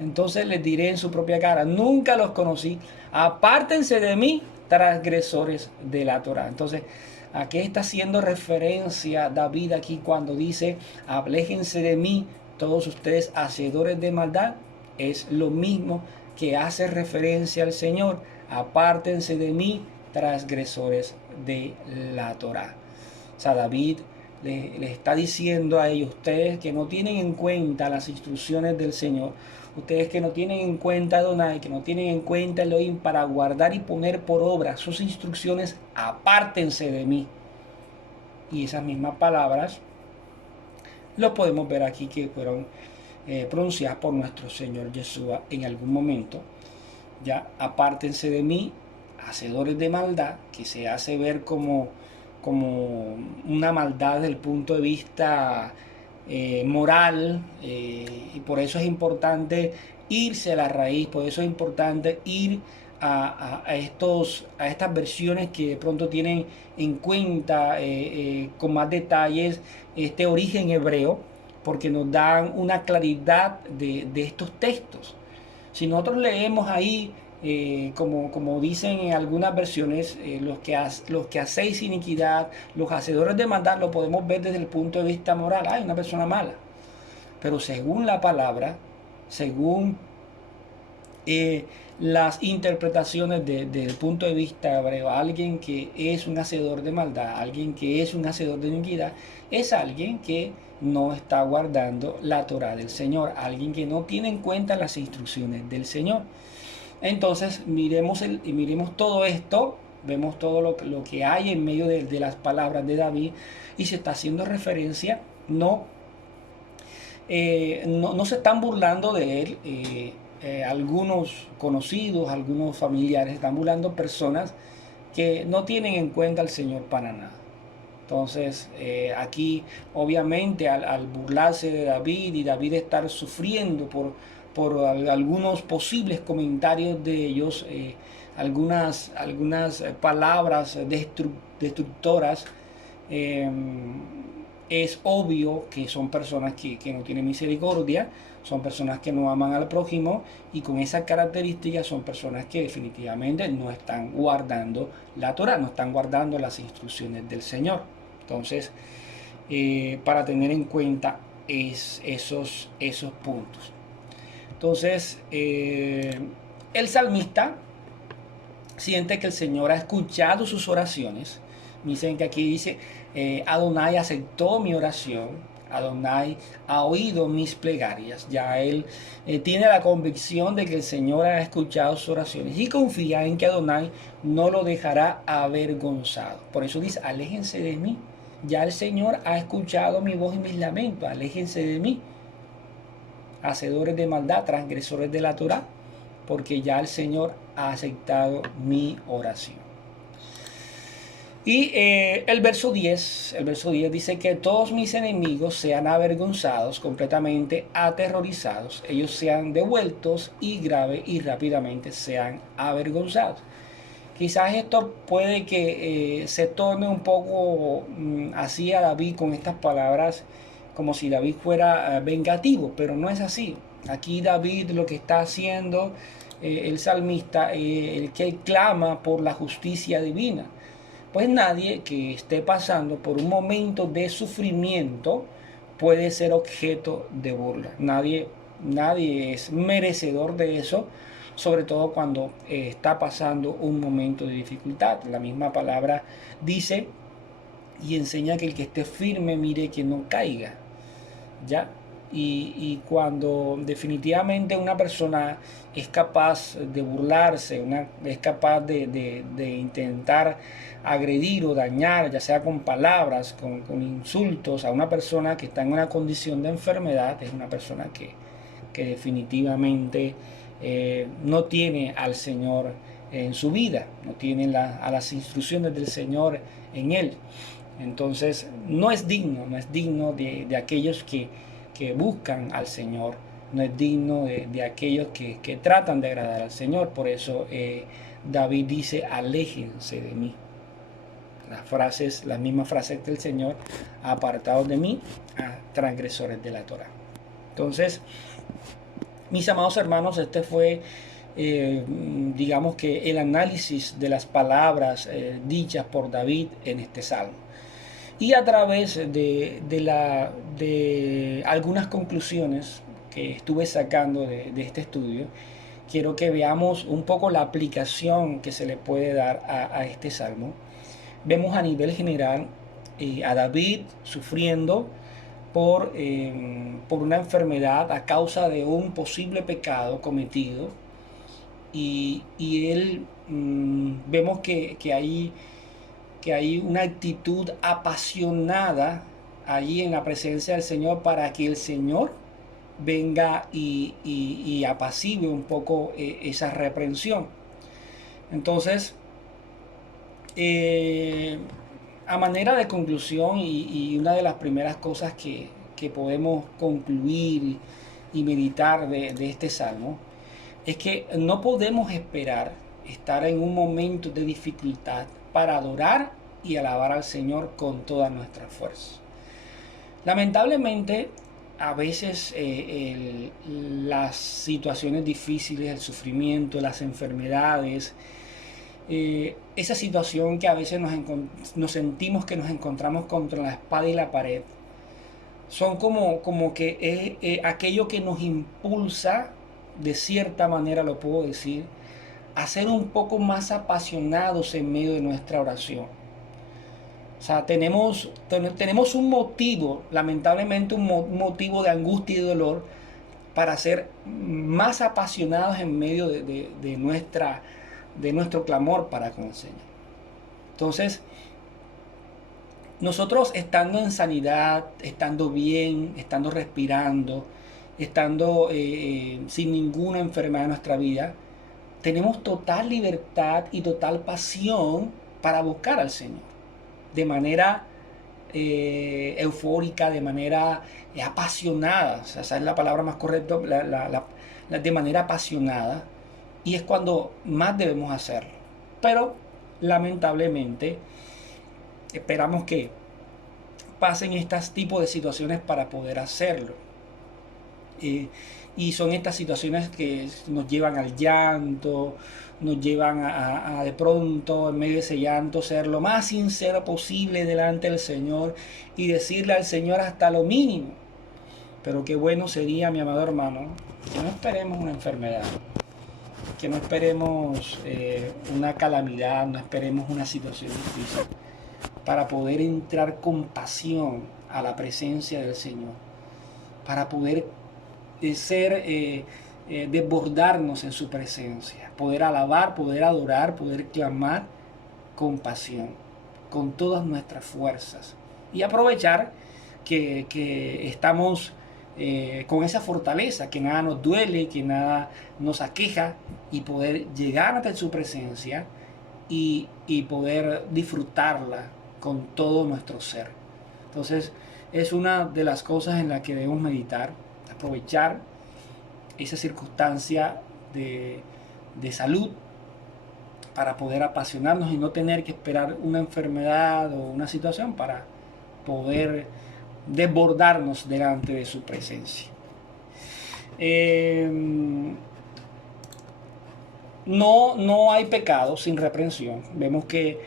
Entonces les diré en su propia cara, nunca los conocí, apártense de mí, transgresores de la Torá. Entonces, ¿a qué está haciendo referencia David aquí cuando dice, aléjense de mí todos ustedes hacedores de maldad? Es lo mismo que hace referencia al Señor, apártense de mí, transgresores de la Torá. O sea, David le está diciendo a ellos, ustedes que no tienen en cuenta las instrucciones del Señor, ustedes que no tienen en cuenta a Adonai, que no tienen en cuenta Elohim para guardar y poner por obra sus instrucciones, apártense de mí. Y esas mismas palabras lo podemos ver aquí que fueron pronunciadas por nuestro Señor Yeshua en algún momento. Ya, apártense de mí, hacedores de maldad, que se hace ver como una maldad desde el punto de vista moral, y por eso es importante irse a la raíz, por eso es importante ir a estas versiones que de pronto tienen en cuenta con más detalles este origen hebreo, porque nos dan una claridad de estos textos. Si nosotros leemos ahí, como dicen en algunas versiones, los que hacéis iniquidad, los hacedores de maldad, lo podemos ver desde el punto de vista moral. Hay una persona mala. Pero según la palabra, según las interpretaciones desde el punto de vista hebreo, alguien que es un hacedor de maldad, alguien que es un hacedor de iniquidad, es alguien que no está guardando la Torá del Señor, alguien que no tiene en cuenta las instrucciones del Señor. Entonces miremos todo esto, vemos todo lo que hay en medio de las palabras de David, y se está haciendo referencia, no se están burlando de él. Algunos conocidos, algunos familiares están burlando, personas que no tienen en cuenta al Señor para nada. Entonces aquí obviamente al burlarse de David y David estar sufriendo por algunos posibles comentarios de ellos, algunas palabras destructoras, es obvio que son personas que no tienen misericordia, son personas que no aman al prójimo, y con esas características son personas que definitivamente no están guardando la Torá, no están guardando las instrucciones del Señor. Entonces, para tener en cuenta esos puntos. Entonces, el salmista siente que el Señor ha escuchado sus oraciones. Dicen que aquí dice, Adonai aceptó mi oración, Adonai ha oído mis plegarias. Ya él tiene la convicción de que el Señor ha escuchado sus oraciones y confía en que Adonai no lo dejará avergonzado. Por eso dice, aléjense de mí. Ya el Señor ha escuchado mi voz y mis lamentos, aléjense de mí, hacedores de maldad, transgresores de la Torá, porque ya el Señor ha aceptado mi oración. Y el verso 10 dice que todos mis enemigos sean avergonzados, completamente aterrorizados, ellos sean devueltos y grave y rápidamente sean avergonzados. Quizás esto puede que se torne un poco así a David con estas palabras, como si David fuera vengativo, pero no es así. Aquí David lo que está haciendo el salmista, el que clama por la justicia divina. Pues nadie que esté pasando por un momento de sufrimiento puede ser objeto de burla. Nadie es merecedor de eso, sobre todo cuando está pasando un momento de dificultad. La misma palabra dice y enseña que el que esté firme mire que no caiga, ¿ya? Y cuando definitivamente una persona es capaz de burlarse, es capaz de intentar agredir o dañar, ya sea con palabras, con insultos, a una persona que está en una condición de enfermedad, es una persona que definitivamente no tiene al Señor en su vida, no tiene a las instrucciones del Señor en él. Entonces no es digno de aquellos que buscan al Señor, no es digno de aquellos que tratan de agradar al Señor. Por eso David dice, aléjense de mí. Las mismas frases del Señor, apartados de mí, a transgresores de la Torá. Entonces, mis amados hermanos, este fue, digamos que el análisis de las palabras dichas por David en este salmo. Y a través de algunas conclusiones que estuve sacando de este estudio, quiero que veamos un poco la aplicación que se le puede dar a este salmo. Vemos a nivel general a David sufriendo por una enfermedad a causa de un posible pecado cometido. Y él, vemos que hay una actitud apasionada allí en la presencia del Señor para que el Señor venga y apacigüe un poco esa reprensión. Entonces, a manera de conclusión y una de las primeras cosas que podemos concluir y meditar de este salmo es que no podemos esperar estar en un momento de dificultad para adorar y alabar al Señor con toda nuestra fuerza. Lamentablemente, a veces las situaciones difíciles, el sufrimiento, las enfermedades, esa situación que a veces nos sentimos que nos encontramos contra la espada y la pared, son como que es aquello que nos impulsa, de cierta manera lo puedo decir, a ser un poco más apasionados en medio de nuestra oración. O sea, tenemos un motivo, lamentablemente un motivo de angustia y dolor para ser más apasionados en medio de nuestro clamor para con el Señor. Entonces, nosotros estando en sanidad, estando bien, estando respirando, estando sin ninguna enfermedad en nuestra vida, tenemos total libertad y total pasión para buscar al Señor de manera eufórica, de manera apasionada. O sea, esa es la palabra más correcta, de manera apasionada, y es cuando más debemos hacerlo. Pero lamentablemente esperamos que pasen estos tipos de situaciones para poder hacerlo. Y son estas situaciones que nos llevan al llanto, nos llevan a de pronto, en medio de ese llanto, ser lo más sincero posible delante del Señor y decirle al Señor hasta lo mínimo. Pero qué bueno sería, mi amado hermano, que no esperemos una enfermedad, que no esperemos una calamidad, no esperemos una situación difícil, para poder entrar con pasión a la presencia del Señor, para poder desbordarnos en su presencia, poder alabar, poder adorar, poder clamar con pasión, con todas nuestras fuerzas, y aprovechar que estamos con esa fortaleza, que nada nos duele, que nada nos aqueja, y poder llegar ante su presencia y poder disfrutarla con todo nuestro ser. Entonces, es una de las cosas en las que debemos meditar, aprovechar esa circunstancia de salud para poder apasionarnos y no tener que esperar una enfermedad o una situación para poder desbordarnos delante de su presencia. no hay pecado sin reprensión. Vemos que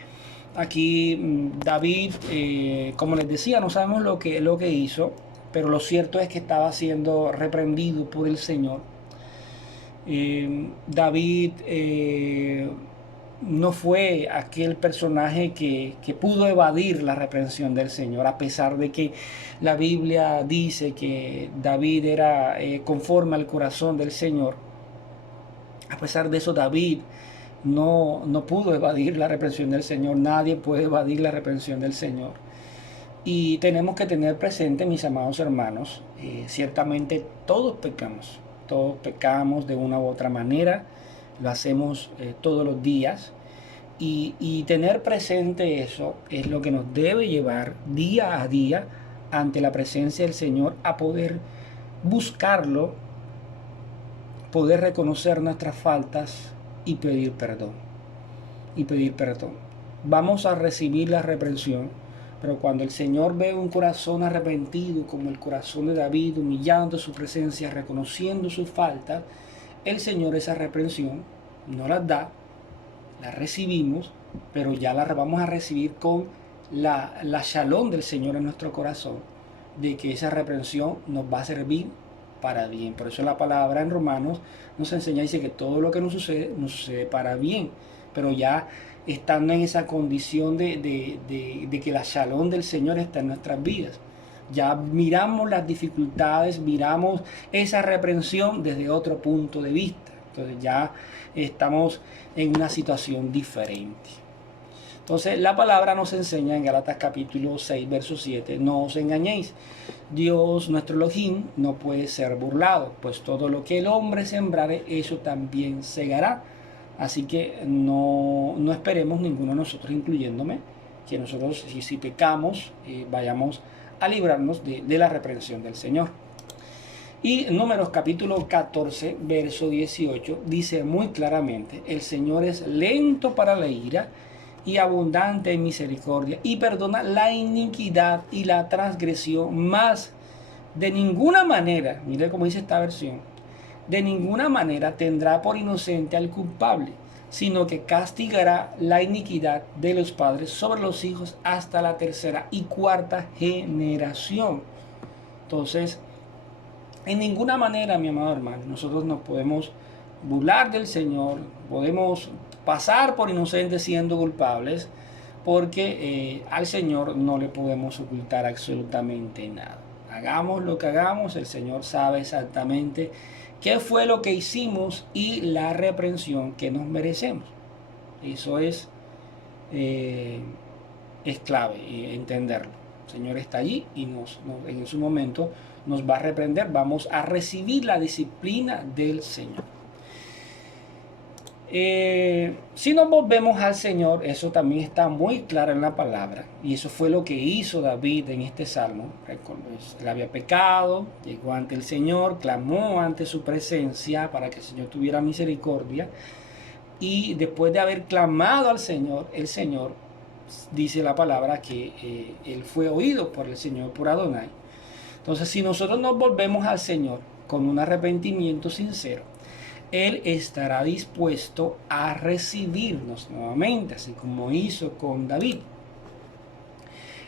aquí David, como les decía, no sabemos lo que hizo, pero lo cierto es que estaba siendo reprendido por el Señor. David no fue aquel personaje que pudo evadir la reprensión del Señor, a pesar de que la Biblia dice que David era conforme al corazón del Señor. A pesar de eso, David no pudo evadir la reprensión del Señor. Nadie puede evadir la reprensión del Señor. Y tenemos que tener presente, mis amados hermanos, ciertamente todos pecamos de una u otra manera, lo hacemos todos los días, y tener presente eso es lo que nos debe llevar día a día ante la presencia del Señor a poder buscarlo, poder reconocer nuestras faltas y pedir perdón. Vamos a recibir la reprensión, pero cuando el Señor ve un corazón arrepentido como el corazón de David, humillando su presencia, reconociendo sus faltas, el Señor esa reprensión no las da, la recibimos, pero ya la vamos a recibir con la shalom del Señor en nuestro corazón, de que esa reprensión nos va a servir para bien. Por eso la palabra en Romanos nos enseña, dice que todo lo que nos sucede para bien, pero ya estando en esa condición de que la shalom del Señor está en nuestras vidas. Ya miramos las dificultades, miramos esa reprensión desde otro punto de vista. Entonces ya estamos en una situación diferente. Entonces la palabra nos enseña en Gálatas capítulo 6, verso 7, no os engañéis, Dios nuestro Elohim no puede ser burlado, pues todo lo que el hombre sembrare, eso también segará. Así que no esperemos ninguno de nosotros, incluyéndome, que nosotros si pecamos vayamos a librarnos de la reprensión del Señor. Y Números capítulo 14, verso 18, dice muy claramente, el Señor es lento para la ira y abundante en misericordia, y perdona la iniquidad y la transgresión, mas de ninguna manera, mire cómo dice esta versión, de ninguna manera tendrá por inocente al culpable, sino que castigará la iniquidad de los padres sobre los hijos hasta la tercera y cuarta generación. Entonces, en ninguna manera, mi amado hermano, nosotros nos podemos burlar del Señor, podemos pasar por inocentes siendo culpables, porque al Señor no le podemos ocultar absolutamente nada. Hagamos lo que hagamos, el Señor sabe exactamente qué fue lo que hicimos y la reprensión que nos merecemos. Eso es clave entenderlo. El Señor está allí y en su momento nos va a reprender. Vamos a recibir la disciplina del Señor. Si nos volvemos al Señor, eso también está muy claro en la palabra, y eso fue lo que hizo David en este salmo. Él había pecado, llegó ante el Señor, clamó ante su presencia para que el Señor tuviera misericordia, y después de haber clamado al Señor, el Señor, dice la palabra que él fue oído por el Señor, por Adonai. Entonces, si nosotros nos volvemos al Señor con un arrepentimiento sincero, Él estará dispuesto a recibirnos nuevamente, así como hizo con David.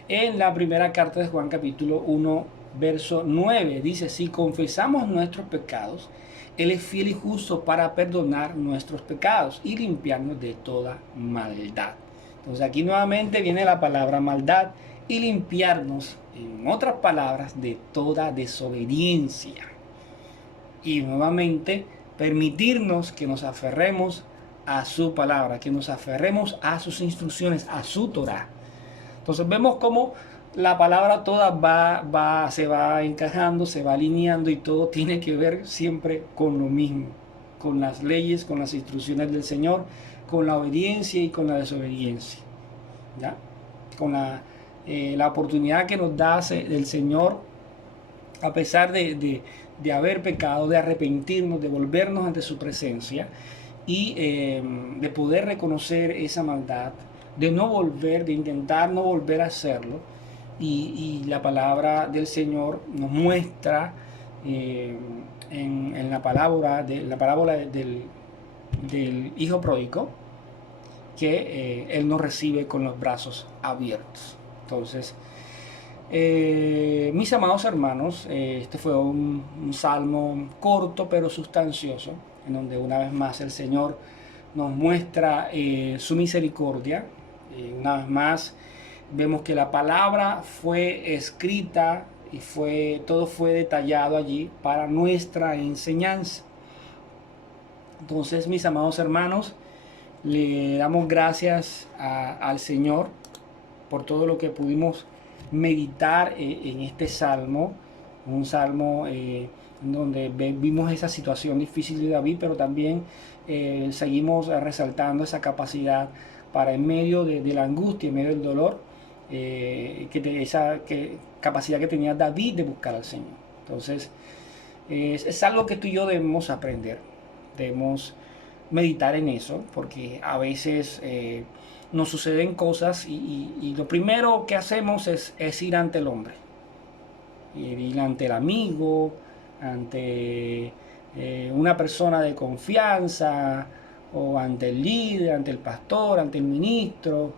En la primera carta de Juan capítulo 1, verso 9, dice, si confesamos nuestros pecados, Él es fiel y justo para perdonar nuestros pecados y limpiarnos de toda maldad. Entonces aquí nuevamente viene la palabra maldad y limpiarnos, en otras palabras, de toda desobediencia. Y nuevamente permitirnos que nos aferremos a su palabra, que nos aferremos a sus instrucciones, a su Torah. Entonces vemos cómo la palabra toda se va encajando, se va alineando, y todo tiene que ver siempre con lo mismo, con las leyes, con las instrucciones del Señor, con la obediencia y con la desobediencia, ¿ya? Con la oportunidad que nos da el Señor, a pesar de haber pecado, de arrepentirnos, de volvernos ante su presencia y de poder reconocer esa maldad, de no volver, de intentar no volver a hacerlo. Y la palabra del Señor nos muestra en la parábola del del hijo pródigo, que él nos recibe con los brazos abiertos. Entonces, mis amados hermanos, este fue un salmo corto pero sustancioso, en donde una vez más el Señor nos muestra su misericordia. Una vez más vemos que la palabra fue escrita y todo fue detallado allí para nuestra enseñanza. Entonces, mis amados hermanos, le damos gracias al Señor por todo lo que pudimos meditar en este salmo, un salmo donde vimos esa situación difícil de David, pero también seguimos resaltando esa capacidad para en medio de la angustia, en medio del dolor, esa capacidad que tenía David de buscar al Señor. Entonces, es algo que tú y yo debemos aprender, debemos meditar en eso, porque a veces nos suceden cosas y lo primero que hacemos es ir ante el hombre, ir ante el amigo, ante una persona de confianza, o ante el líder, ante el pastor, ante el ministro,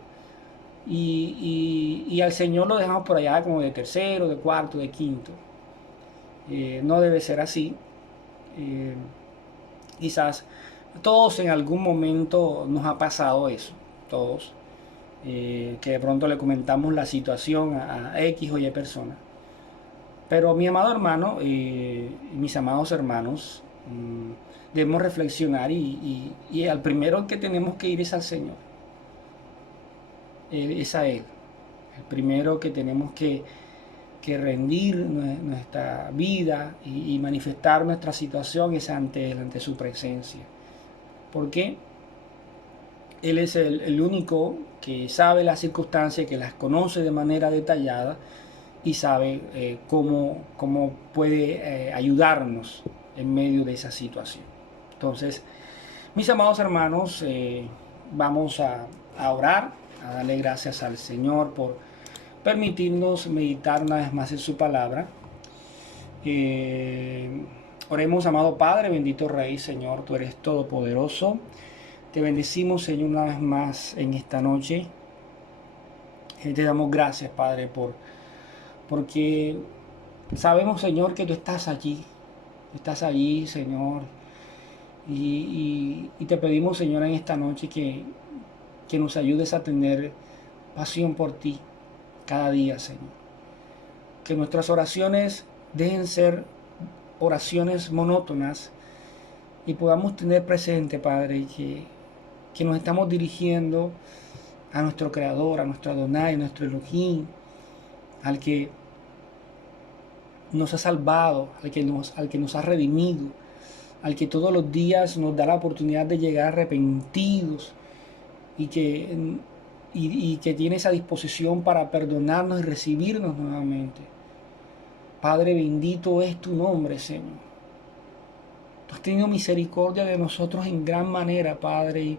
y al Señor lo dejamos por allá como de tercero, de cuarto, de quinto. No debe ser así. Quizás todos en algún momento nos ha pasado eso, todos, que de pronto le comentamos la situación a X o Y persona. Pero mi amado hermano, mis amados hermanos, debemos reflexionar y al primero que tenemos que ir es al Señor, es a Él. El primero que tenemos que rendir nuestra vida y manifestar nuestra situación es ante Él, ante su presencia. Porque Él es el único que sabe las circunstancias, que las conoce de manera detallada y sabe cómo puede ayudarnos en medio de esa situación. Entonces, mis amados hermanos, vamos a orar, a darle gracias al Señor por permitirnos meditar una vez más en su palabra. Oremos, amado Padre, bendito Rey, Señor, tú eres todopoderoso. Te bendecimos, Señor, una vez más en esta noche. Te damos gracias, Padre, porque sabemos, Señor, que tú estás allí. Estás allí, Señor. Y te pedimos, Señor, en esta noche que nos ayudes a tener pasión por ti cada día, Señor. Que nuestras oraciones dejen ser oraciones monótonas y podamos tener presente, Padre, que nos estamos dirigiendo a nuestro Creador, a nuestro Adonai, a nuestro Elohim, al que nos ha salvado, al que nos ha redimido, al que todos los días nos da la oportunidad de llegar arrepentidos y que tiene esa disposición para perdonarnos y recibirnos nuevamente. Padre, bendito es tu nombre, Señor. Tú has tenido misericordia de nosotros en gran manera, Padre,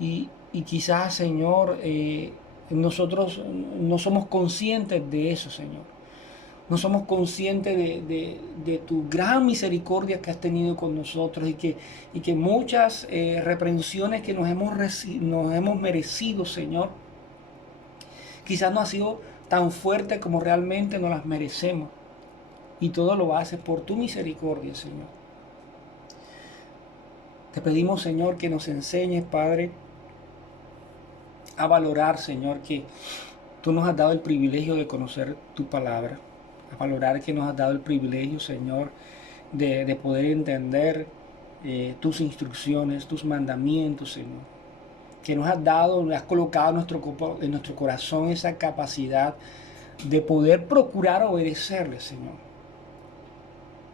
y quizás, Señor, nosotros no somos conscientes de eso, Señor. No somos conscientes de tu gran misericordia que has tenido con nosotros y que muchas reprensiones que nos hemos merecido, Señor, quizás no ha sido tan fuerte como realmente nos las merecemos. Y todo lo haces por tu misericordia, Señor. Te pedimos, Señor, que nos enseñes, Padre, a valorar, Señor, que tú nos has dado el privilegio de conocer tu palabra. A valorar que nos has dado el privilegio, Señor, de poder entender tus instrucciones, tus mandamientos, Señor. Que nos has dado, has colocado en nuestro corazón esa capacidad de poder procurar obedecerle, Señor.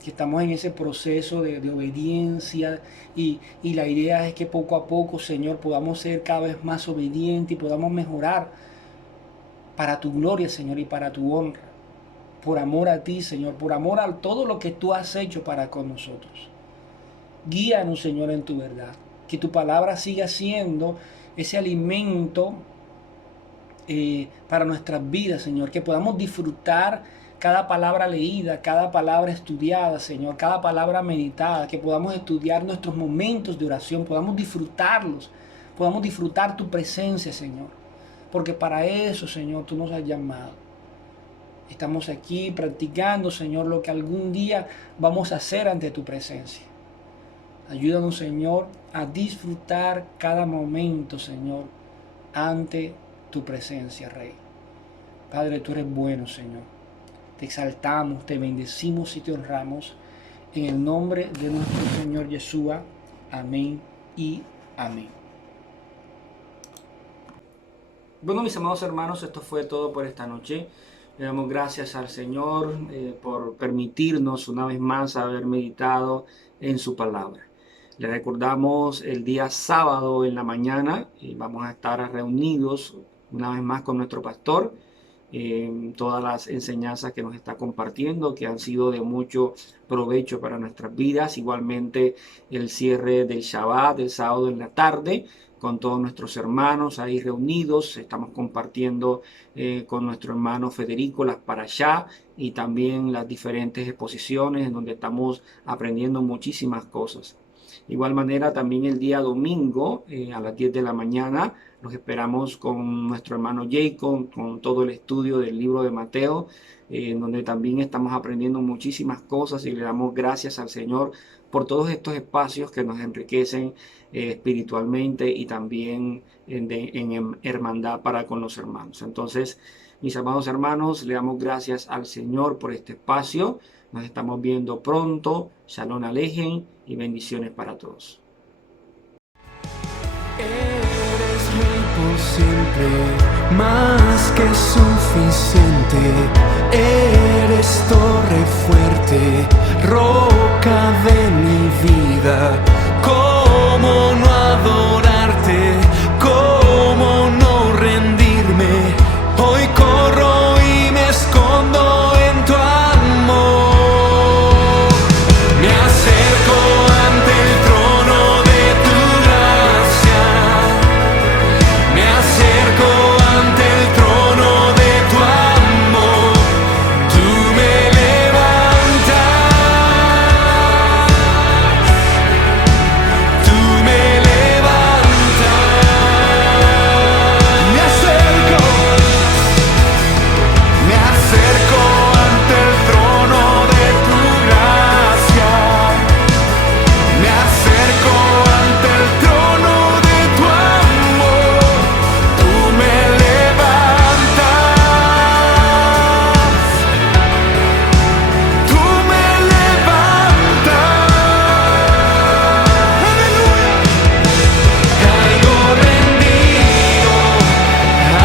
Que estamos en ese proceso de obediencia y la idea es que poco a poco, Señor, podamos ser cada vez más obedientes y podamos mejorar para tu gloria, Señor, y para tu honra. Por amor a ti, Señor, por amor a todo lo que tú has hecho para con nosotros. Guíanos, Señor, en tu verdad. Que tu palabra siga siendo ese alimento para nuestras vidas, Señor. Que podamos disfrutar cada palabra leída, cada palabra estudiada, Señor, cada palabra meditada, que podamos estudiar nuestros momentos de oración, podamos disfrutarlos, podamos disfrutar tu presencia, Señor, porque para eso, Señor, tú nos has llamado. Estamos aquí practicando, Señor, lo que algún día vamos a hacer ante tu presencia. Ayúdanos, Señor, a disfrutar cada momento, Señor, ante tu presencia, Rey. Padre, tú eres bueno, Señor. Te exaltamos, te bendecimos y te honramos. En el nombre de nuestro Señor Yeshua. Amén y amén. Bueno, mis amados hermanos, esto fue todo por esta noche. Le damos gracias al Señor por permitirnos una vez más haber meditado en su palabra. Le recordamos el día sábado en la mañana y vamos a estar reunidos una vez más con nuestro pastor. Todas las enseñanzas que nos está compartiendo, que han sido de mucho provecho para nuestras vidas. Igualmente el cierre del Shabbat, del sábado en la tarde, con todos nuestros hermanos ahí reunidos. Estamos compartiendo con nuestro hermano Federico las Parashá y también las diferentes exposiciones en donde estamos aprendiendo muchísimas cosas. De igual manera, también el día domingo a las 10 de la mañana los esperamos con nuestro hermano Jacob, con todo el estudio del libro de Mateo, donde también estamos aprendiendo muchísimas cosas y le damos gracias al Señor por todos estos espacios que nos enriquecen espiritualmente y también en hermandad para con los hermanos. Entonces, mis amados hermanos, le damos gracias al Señor por este espacio. Nos estamos viendo pronto. Shalom Alejem y bendiciones para todos. Eres rey por siempre, más que suficiente. Eres torre fuerte, roca de mi vida. ¿Cómo no adorarte? ¿Cómo no rendirme? Hoy corro y me escondo en tu amor. Me acerco ante el trono de tu gracia. Me acerco ante el trono de tu amor. Tú me levantas. Tú me levantas. Me acerco. Me acerco ante el trono de tu gracia. Me acerco ante el trono de tu amor. Tú me levantas. Tú me levantas. Aleluya. Caigo rendido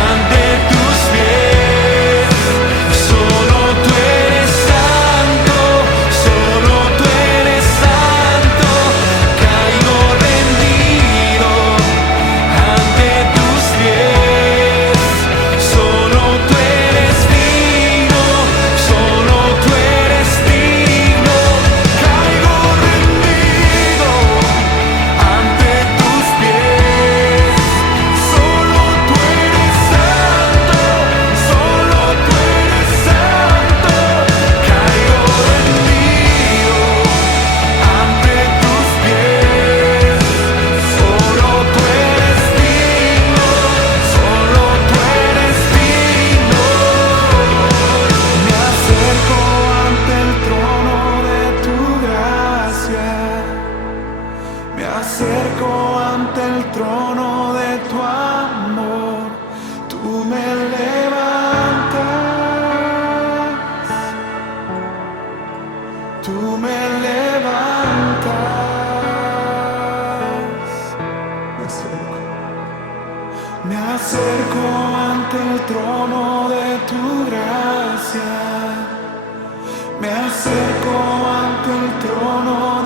ante tus pies. Solo tú eres santo, solo tú eres santo. Caigo rendido ante tus pies. Solo tú eres digno, solo tú eres digno. Caigo rendido ante tus pies. Solo tú eres santo, solo tú eres santo. Caigo rendido ante tus pies. Solo tú eres digno, solo tú eres digno. Me acerco ante el trono de tu gracia. Me acerco ante el trono de tu amor. Tú me levantas. Tú me levantas. Me acerco ante el trono de tu gracia. Me acerco ante el trono